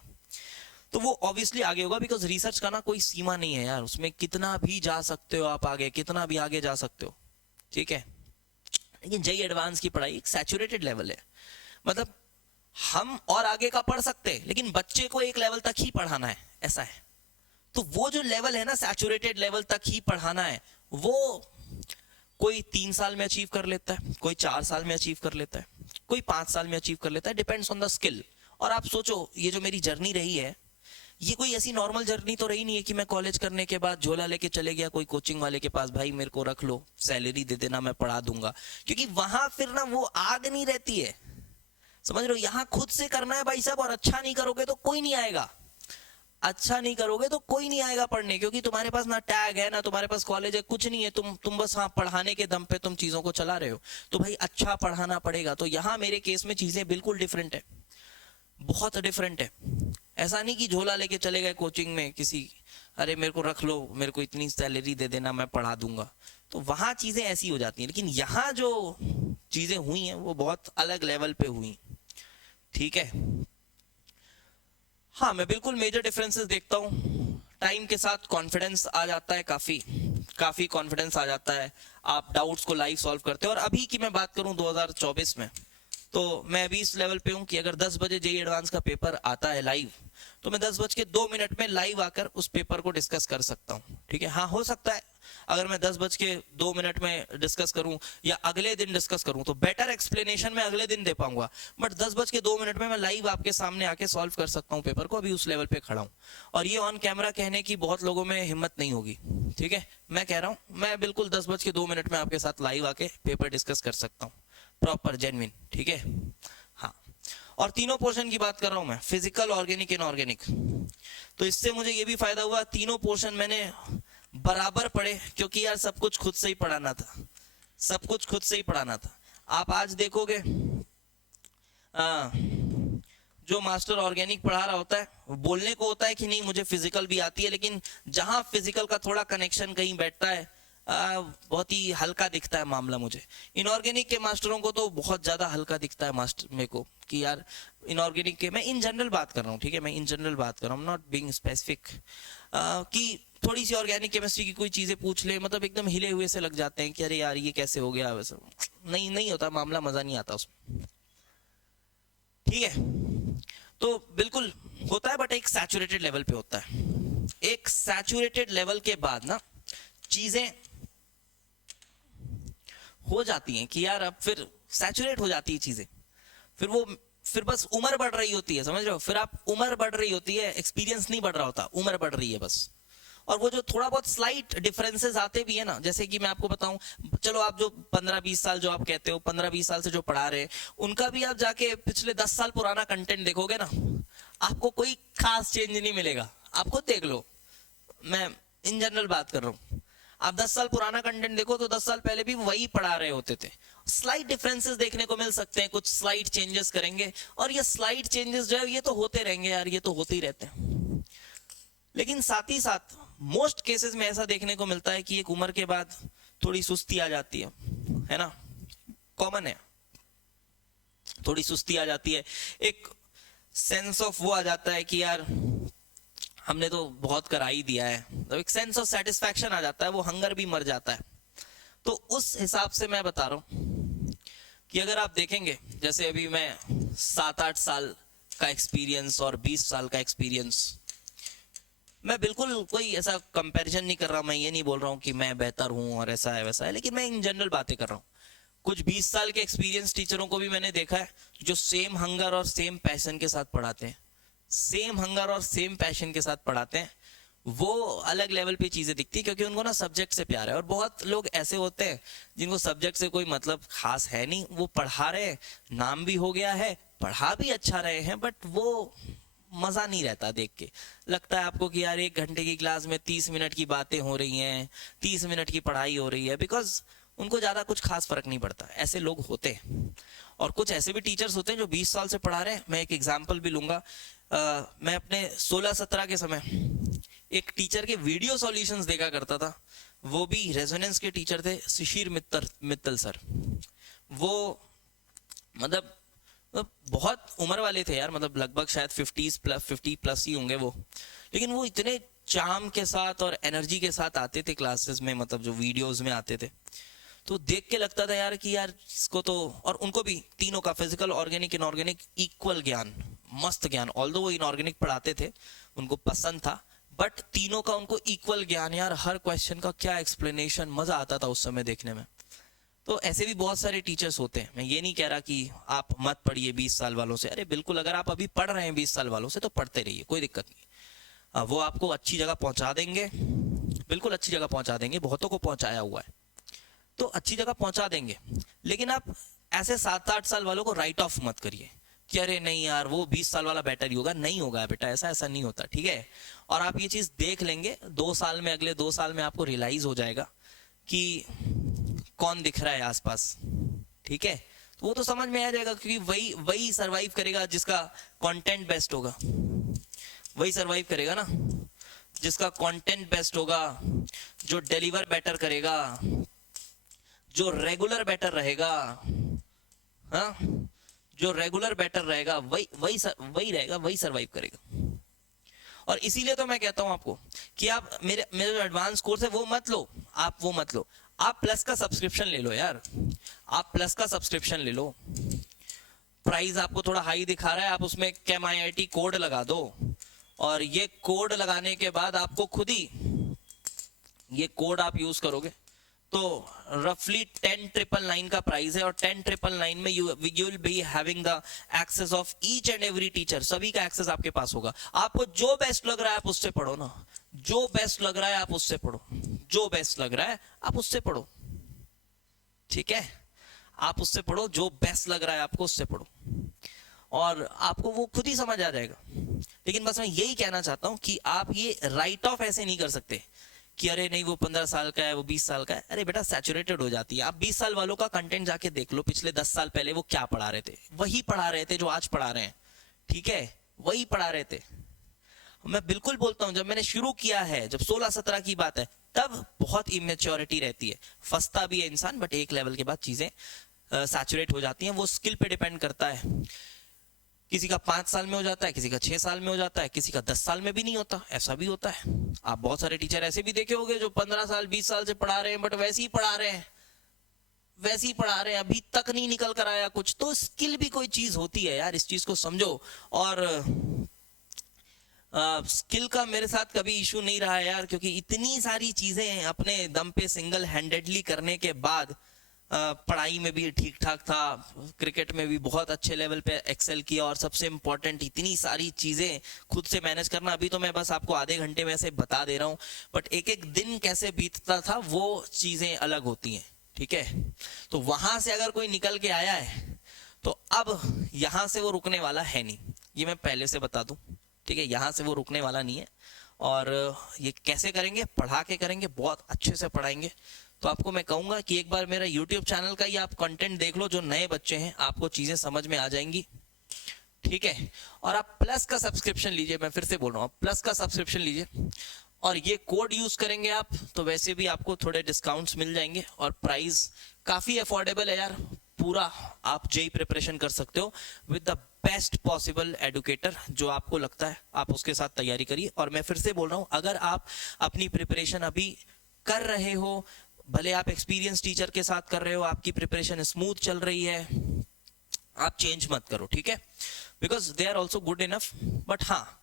तो वो ऑब्वियसली आगे होगा, बिकॉज रिसर्च का ना कोई सीमा नहीं है यार, उसमें कितना भी जा सकते हो आप आगे, कितना भी आगे जा सकते हो, ठीक है। लेकिन जेईई एडवांस की पढ़ाई एक सैचुरेटेड लेवल है, मतलब हम और आगे का पढ़ सकते हैं, लेकिन बच्चे को एक लेवल तक ही पढ़ाना है, ऐसा है। तो वो जो लेवल है ना, सैचुरेटेड लेवल तक ही पढ़ाना है, वो कोई 3 साल में अचीव कर लेता है, कोई 4 साल में अचीव कर लेता है, कोई 5 साल में अचीव कर लेता है, डिपेंड्स ऑन द स्किल। और आप सोचो ये जो मेरी जर्नी रही है, ये कोई ऐसी नॉर्मल जर्नी तो रही नहीं है कि मैं कॉलेज करने के बाद झोला लेके चले गया कोई कोचिंग वाले के पास, भाई मेरे को रख लो, सैलरी दे देना, मैं पढ़ा दूंगा, क्योंकि वहां फिर ना वो आग नहीं रहती है, समझ रहे हो। यहाँ खुद से करना है भाई साहब, और अच्छा नहीं करोगे तो कोई नहीं आएगा, अच्छा नहीं करोगे तो कोई नहीं आएगा पढ़ने, क्योंकि तुम्हारे पास ना टैग है, ना तुम्हारे पास कॉलेज है, कुछ नहीं है, तुम बस हाँ पढ़ाने के दम पे तुम चीजों को चला रहे हो, तो भाई अच्छा पढ़ाना पड़ेगा। तो यहाँ मेरे केस में चीजें बिल्कुल डिफरेंट है, बहुत डिफरेंट है। ऐसा नहीं कि झोला लेके चले गए कोचिंग में किसी, अरे मेरे को रख लो, मेरे को इतनी सैलरी दे देना, मैं पढ़ा दूंगा, तो वहां चीजें ऐसी हो जाती हैं। लेकिन यहाँ जो चीजें हुई हैं वो बहुत अलग लेवल पे हुई, ठीक है। हाँ मैं बिल्कुल मेजर डिफरेंसेस देखता हूँ, टाइम के साथ कॉन्फिडेंस आ जाता है, काफी कॉन्फिडेंस आ जाता है, आप डाउट्स को लाइव सॉल्व करते हो। और अभी की मैं बात करूं 2024 में, तो मैं अभी इस लेवल पे हूं कि अगर 10 बजे जेईई एडवांस का पेपर आता है लाइव, तो मैं 10:02 में लाइव आकर उस पेपर को डिस्कस कर सकता हूं, ठीक है। हाँ हो सकता है अगर मैं 10:02 में डिस्कस करूं या अगले दिन डिस्कस करूं, तो बेटर एक्सप्लेनेशन मैं अगले दिन दे पाऊंगा, बट 10:02 में मैं लाइव आपके सामने आके सॉल्व कर सकता हूं पेपर को, अभी उस लेवल पे खड़ा हूं। और ये ऑन कैमरा कहने की बहुत लोगों में हिम्मत नहीं होगी, ठीक है। मैं कह रहा हूं मैं बिल्कुल 10:02 में आपके साथ लाइव आके पेपर डिस्कस कर सकता हूँ, प्रॉपर जेन्युइन, ठीक है। हाँ, और तीनों पोर्शन की बात कर रहा हूं मैं, फिजिकल, ऑर्गेनिक, इनऑर्गेनिक। तो इससे मुझे ये भी फायदा हुआ, तीनों पोर्शन मैंने बराबर पढ़े, क्योंकि यार सब कुछ खुद से ही पढ़ाना था, सब कुछ खुद से ही पढ़ाना था। आप आज देखोगे जो मास्टर ऑर्गेनिक पढ़ा रहा होता है, वो बोलने को होता है कि नहीं मुझे फिजिकल भी आती है, लेकिन जहां फिजिकल का थोड़ा कनेक्शन कहीं बैठता है, बहुत ही हल्का दिखता है मामला मुझे। इनऑर्गेनिक के मास्टरों को तो बहुत ज्यादा हल्का दिखता है मास्टर मेरे को, कि यार इनऑर्गेनिक के, मैं इन जनरल बात कर रहा हूँ, ठीक है, मैं इन जनरल बात कर रहा हूँ, नॉट बीइंग स्पेसिफिक, कि थोड़ी सी ऑर्गेनिक केमिस्ट्री की कोई चीजें पूछ ले, मतलब एकदम हिले हुए से लग जाते हैं कि अरे यार ये कैसे हो गया, वैसे नहीं होता मामला, मजा नहीं आता उसमें, ठीक है। तो बिल्कुल होता है, बट एक सैचुरेटेड लेवल पे होता है। एक सैचुरेटेड लेवल के बाद ना चीजें हो जाती हैं कि यार अब फिर सैचुरेट हो जाती है चीजें, फिर बस उम्र बढ़ रही होती है, समझ रहे हो? फिर आप उम्र बढ़ रही होती है, एक्सपीरियंस नहीं बढ़ रहा होता, उम्र बढ़ रही है बस। और वो जो थोड़ा बहुत स्लाइट डिफरेंसेस आते भी है ना, जैसे कि मैं आपको बताऊं, चलो आप जो 15-20 साल जो आप कहते हो 15-20 साल से जो पढ़ा रहे हैं, उनका भी आप जाके पिछले 10 साल पुराना कंटेंट देखोगे ना, आपको कोई खास चेंज नहीं मिलेगा। आप खुद देख लो, मैं इन जनरल बात कर रहा हूँ। आप 10 साल पुराना कंटेंट देखो तो 10 साल पहले भी वही पढ़ा रहे होते थे। स्लाइट डिफरेंसेस देखने को मिल सकते हैं, कुछ स्लाइट चेंजेस करेंगे, और ये स्लाइट चेंजेस जो है ये तो होते रहेंगे यार, ये तो होते ही रहते हैं। लेकिन साथ ही साथ मोस्ट केसेस में ऐसा देखने को मिलता है कि एक उम्र के बाद थोड़ी सुस्ती आ जाती है ना, कॉमन है, थोड़ी सुस्ती आ जाती है, एक सेंस ऑफ वो आ जाता है कि यार हमने तो बहुत करा ही दिया है, तो एक सेंस ऑफ सेटिस्फैक्शन आ जाता है, वो हंगर भी मर जाता है। तो उस हिसाब से मैं बता रहा हूं कि अगर आप देखेंगे, जैसे अभी मैं 7-8 साल का एक्सपीरियंस और 20 साल का एक्सपीरियंस, मैं बिल्कुल कोई ऐसा कंपैरिजन नहीं कर रहा, मैं ये नहीं बोल रहा हूँ कि मैं बेहतर हूँ और ऐसा है वैसा है, लेकिन मैं इन जनरल बातें कर रहा हूँ। कुछ 20 साल के एक्सपीरियंस टीचरों को भी मैंने देखा है जो सेम हंगर और सेम पैशन के साथ पढ़ाते हैं, सेम हंगर और सेम पैशन के साथ पढ़ाते हैं। वो अलग लेवल पे चीजें दिखती है, क्योंकि उनको ना सब्जेक्ट से प्यार है। और बहुत लोग ऐसे होते हैं जिनको सब्जेक्ट से कोई मतलब खास है नहीं, वो पढ़ा रहे, नाम भी हो गया है, पढ़ा भी अच्छा रहे हैं, बट वो मजा नहीं रहता देख के। लगता है आपको कि यार 1 घंटे की क्लास में 30 मिनट की बातें हो रही हैं, 30 मिनट की पढ़ाई हो रही है, बिकॉज उनको ज्यादा कुछ खास फर्क नहीं पड़ता। ऐसे लोग होते हैं। और कुछ ऐसे भी टीचर्स होते हैं जो 20 साल से पढ़ा रहे हैं। मैं एक एग्जांपल भी लूंगा। मैं अपने 16-17 के समय एक टीचर के वीडियो सॉल्यूशंस देखा करता था। वो भी रेजोनेंस के टीचर थे, शिशिर मित्तल सर। वो मतलब बहुत उम्र वाले थे यार, मतलब लगभग शायद 50 प्लस ही होंगे वो, लेकिन वो इतने चार्म के साथ और एनर्जी के साथ आते थे क्लासेस में, मतलब जो वीडियोस में आते थे, तो देख के लगता था यार कि यार इसको तो। और उनको भी तीनों का, फिजिकल, ऑर्गेनिक, इनऑर्गेनिक, इक्वल ज्ञान, मस्त ज्ञान। ऑल्दो वो इनऑर्गेनिक पढ़ाते थे, उनको पसंद था, बट तीनों का उनको इक्वल ज्ञान यार। हर क्वेश्चन का क्या एक्सप्लेनेशन, मजा आता था उस समय देखने में। तो ऐसे भी बहुत सारे टीचर्स होते हैं। मैं ये नहीं कह रहा कि आप मत पढ़िए 20 साल वालों से, अरे बिल्कुल, अगर आप अभी पढ़ रहे हैं 20 साल वालों से तो पढ़ते रहिए, कोई दिक्कत नहीं। वो आपको अच्छी जगह पहुंचा देंगे, बिल्कुल अच्छी जगह पहुंचा देंगे, बहुतों को पहुंचाया हुआ है, तो अच्छी जगह पहुंचा देंगे। लेकिन आप ऐसे 7-8 साल वालों को राइट ऑफ मत करिए कि अरे नहीं यार वो 20 साल वाला बेटर ही होगा। नहीं होगा बेटा, ऐसा नहीं होता, ठीक है? और आप ये चीज देख लेंगे 2 साल में, अगले 2 साल में आपको रियलाइज हो जाएगा कि कौन दिख रहा है आसपास, ठीक है? तो वो तो समझ में आ जाएगा, क्योंकि वही सरवाइव करेगा जिसका कंटेंट बेस्ट होगा। वही सरवाइव करेगा ना जिसका कंटेंट बेस्ट होगा, जो डिलीवर बेटर करेगा, जो रेगुलर बेटर रहेगा। हाँ, जो रेगुलर बेटर रहेगा वही रहेगा, वही सरवाइव करेगा। और इसीलिए तो मैं कहता हूं आपको कि आप मेरे जो एडवांस कोर्स है वो मत लो, आप वो मत लो, आप प्लस का सब्सक्रिप्शन ले लो यार। आप प्लस का सब्सक्रिप्शन ले लो, प्राइस आपको थोड़ा हाई दिखा रहा है, आप उसमें CAMIIT कोड लगा दो, और ये कोड लगाने के बाद आपको खुद ही ये कोड आप यूज करोगे तो रफली 10,999 का प्राइस है। और 10,999 में you will be having the access of each and every teacher. सभी का एक्सेस आपके पास होगा। आपको जो बेस्ट लग रहा है आप उससे पढ़ो ना, जो बेस्ट लग रहा है आप उससे पढ़ो, जो बेस्ट लग रहा है आप उससे पढ़ो, ठीक है? आप उससे पढ़ो, जो बेस्ट लग रहा है आपको उससे पढ़ो, और आपको वो खुद ही समझ आ जाएगा। लेकिन बस मैं यही कहना चाहता हूं कि आप ये राइट ऑफ ऐसे नहीं कर सकते कि अरे नहीं वो 15 साल का है, वो 20 साल का है। अरे बेटा सैचुरेटेड हो जाती है। आप 20 साल वालों का कंटेंट जाके देख लो, पिछले 10 साल पहले वो क्या पढ़ा रहे थे, वही पढ़ा रहे थे जो आज पढ़ा रहे हैं, ठीक है? वही पढ़ा रहे थे। मैं बिल्कुल बोलता हूं, जब मैंने शुरू किया है, जब 16-17 की बात है, तब बहुत इमेच्योरिटी रहती है, फंसता भी है इंसान, बट एक लेवल के बाद चीजें सैचुरेट हो जाती हैं। वो स्किल पे डिपेंड करता है। किसी का 5 साल में हो जाता है, किसी का 6 साल में हो जाता है, किसी का 10 साल में भी नहीं होता, ऐसा भी होता है। आप बहुत सारे टीचर ऐसे भी देखे होंगे जो 15 साल 20 साल से पढ़ा रहे हैं, बट वैसे ही पढ़ा रहे हैं, वैसे ही पढ़ा रहे हैं, अभी तक नहीं निकल कर आया कुछ। तो स्किल भी कोई चीज होती है यार, इस चीज को समझो। और स्किल का मेरे साथ कभी इशू नहीं रहा है यार, क्योंकि इतनी सारी चीजें अपने दम पे सिंगल हैंडेडली करने के बाद पढ़ाई में भी ठीक ठाक था, क्रिकेट में भी बहुत अच्छे लेवल पे एक्सेल किया, और सबसे इम्पोर्टेंट इतनी सारी चीजें खुद से मैनेज करना। अभी तो मैं बस आपको आधे घंटे में से बता दे रहा हूँ, बट एक एक दिन कैसे बीतता था वो चीजें अलग होती हैं, ठीक है। तो वहां से अगर कोई निकल के आया है तो अब यहां से वो रुकने वाला है नहीं, ये मैं पहले से बता दूं, ठीक है। यहाँ से वो रुकने वाला नहीं है। और ये कैसे करेंगे? पढ़ा के करेंगे, बहुत अच्छे से पढ़ाएंगे। तो आपको मैं कहूंगा कि एक बार मेरा YouTube चैनल का ही आप कंटेंट देख लो, जो नए बच्चे हैं आपको चीजें समझ में आ जाएंगी, ठीक है। और आप प्लस का सब्सक्रिप्शन लीजिए, मैं फिर से बोल रहा हूँ, प्लस का सब्सक्रिप्शन लीजिए और ये कोड यूज करेंगे आप, तो वैसे भी आपको थोड़े डिस्काउंट्स मिल जाएंगे। और प्राइस काफी अफोर्डेबल है यार, पूरा आप जेई प्रिपरेशन कर सकते हो with the best possible educator, जो आपको लगता है आप उसके साथ तैयारी करिए। और मैं फिर से बोल रहा हूँ, अगर आप अपनी प्रिपरेशन अभी कर रहे हो, भले आप एक्सपीरियंस टीचर के साथ कर रहे हो, आपकी प्रिपरेशन स्मूथ चल रही है, आप चेंज मत करो, ठीक है, because they are also good enough. But हाँ,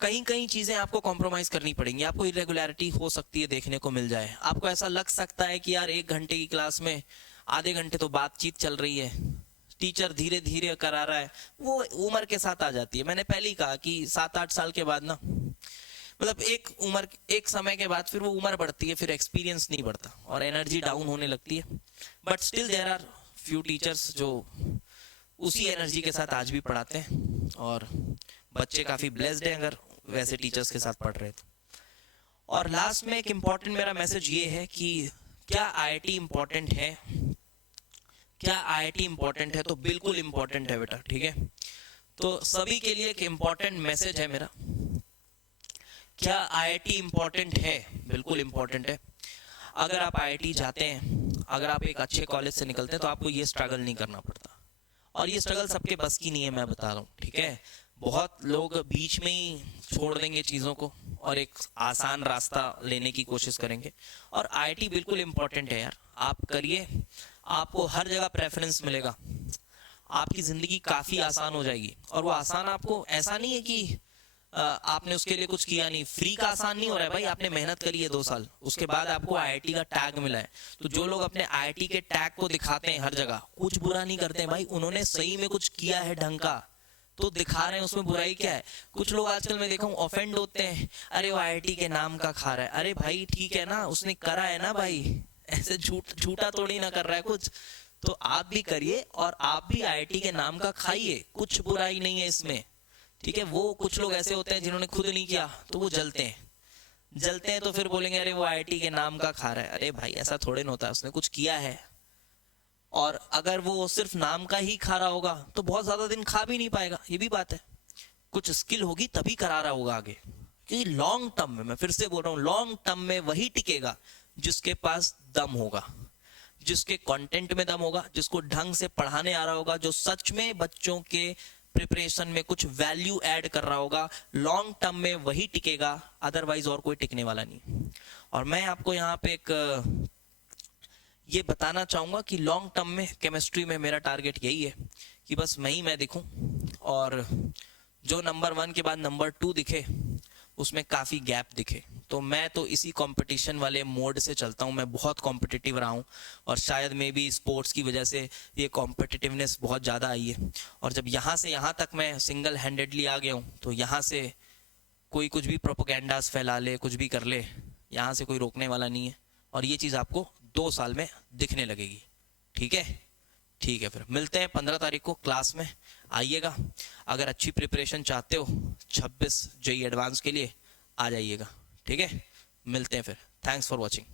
कहीं कहीं चीजें आपको कॉम्प्रोमाइज करनी पड़ेंगी, आपको इरेगुलरिटी हो सकती है, देखने को मिल जाए। आपको ऐसा लग सकता है कि यार 1 घंटे की क्लास में आधे घंटे तो बातचीत चल रही है, टीचर धीरे धीरे करा रहा है, वो उम्र के साथ आ जाती है। मैंने पहले ही कहा कि 7-8 साल के बाद ना, मतलब एक समय के बाद फिर वो उम्र बढ़ती है, फिर एक्सपीरियंस नहीं बढ़ता और एनर्जी डाउन होने लगती है। But still there are few teachers जो उसी एनर्जी के साथ आज भी पढ़ाते हैं, और बच्चे काफी ब्लेस्ड हैं अगर वैसे टीचर्स के साथ पढ़ रहे तो। और लास्ट में एक इम्पॉर्टेंट मेरा मैसेज ये है कि क्या आईआईटी इम्पोर्टेंट है? क्या आईआईटी इम्पोर्टेंट है? तो बिल्कुल इम्पोर्टेंट है बेटा, ठीक है। तो सभी के लिए एक इम्पोर्टेंट मैसेज है मेरा, क्या आईआईटी इम्पोर्टेंट है? बिल्कुल इम्पोर्टेंट है। अगर आप आईआईटी जाते हैं, अगर आप एक अच्छे कॉलेज से निकलते हैं, तो आपको ये स्ट्रगल नहीं करना पड़ता। और ये स्ट्रगल सबके बस की नहीं है, मैं बता रहा हूँ, ठीक है। बहुत लोग बीच में ही छोड़ देंगे चीज़ों को और एक आसान रास्ता लेने की कोशिश करेंगे। और आईआईटी बिल्कुल इम्पोर्टेंट है यार, आप करिए, आपको हर जगह प्रेफरेंस मिलेगा, आपकी ज़िंदगी काफ़ी आसान हो जाएगी। और वो आसान आपको ऐसा नहीं है कि आपने उसके लिए कुछ किया नहीं, फ्री का आसान नहीं हो रहा है भाई, आपने मेहनत करी है 2 साल, उसके बाद आपको आईआईटी का टैग मिला है। तो जो लोग अपने आईआईटी के टैग को दिखाते हैं हर जगह, कुछ बुरा नहीं करते हैं भाई, उन्होंने सही में कुछ किया है ढंग का, तो दिखा रहे हैं, उसमें बुराई क्या है? कुछ लोग आजकल मैं देखा हूँ ऑफेंड होते हैं, अरे वो आईआईटी के नाम का खा रहा है। अरे भाई ठीक है ना, उसने करा है ना भाई, ऐसे झूठा थोड़ी ना कर रहा है कुछ। तो आप भी करिए और आप भी आईआईटी के नाम का खाइए, कुछ बुराई नहीं है इसमें, ठीक है। वो कुछ लोग ऐसे होते हैं जिन्होंने खुद नहीं किया तो वो जलते हैं तो फिर बोलेंगे अरे वो आईआईटी के नाम का खा रहा है। अरे भाई ऐसा थोड़े ना होता है, उसने कुछ किया है। और अगर वो सिर्फ नाम का ही खा रहा होगा तो बहुत ज्यादा दिन खा भी नहीं पाएगा, ये भी बात है। कुछ स्किल होगी तभी करा रहा होगा आगे, क्योंकि लॉन्ग टर्म में, मैं फिर से बोल रहा हूँ, लॉन्ग टर्म में वही टिकेगा जिसके पास दम होगा, जिसके कंटेंट में दम होगा, जिसको ढंग से पढ़ाने आ रहा होगा, जो सच में बच्चों के प्रिपरेशन में कुछ वैल्यू ऐड कर रहा होगा। लॉन्ग टर्म में वही टिकेगा, अदरवाइज और कोई टिकने वाला नहीं। और मैं आपको यहाँ पे एक ये बताना चाहूंगा कि लॉन्ग टर्म में केमिस्ट्री में मेरा टारगेट यही है कि बस मैं दिखूं, और जो नंबर 1 के बाद नंबर 2 दिखे उसमें काफ़ी गैप दिखे। तो मैं तो इसी कंपटीशन वाले मोड से चलता हूँ, मैं बहुत कॉम्पिटिटिव रहा हूँ, और शायद मे भी स्पोर्ट्स की वजह से ये कॉम्पिटिटिवनेस बहुत ज़्यादा आई है। और जब यहाँ से यहाँ तक मैं सिंगल हैंडेडली आ गया हूँ, तो यहाँ से कोई कुछ भी प्रोपोगेंडास फैला ले, कुछ भी कर ले, यहाँ से कोई रोकने वाला नहीं है। और ये चीज़ आपको 2 साल में दिखने लगेगी, ठीक है। ठीक है, फिर मिलते हैं 15 तारीख को, क्लास में आइएगा। अगर अच्छी प्रिपरेशन चाहते हो 26 जेईई एडवांस के लिए, आ जाइएगा, ठीक है। मिलते हैं फिर, थैंक्स फॉर वॉचिंग।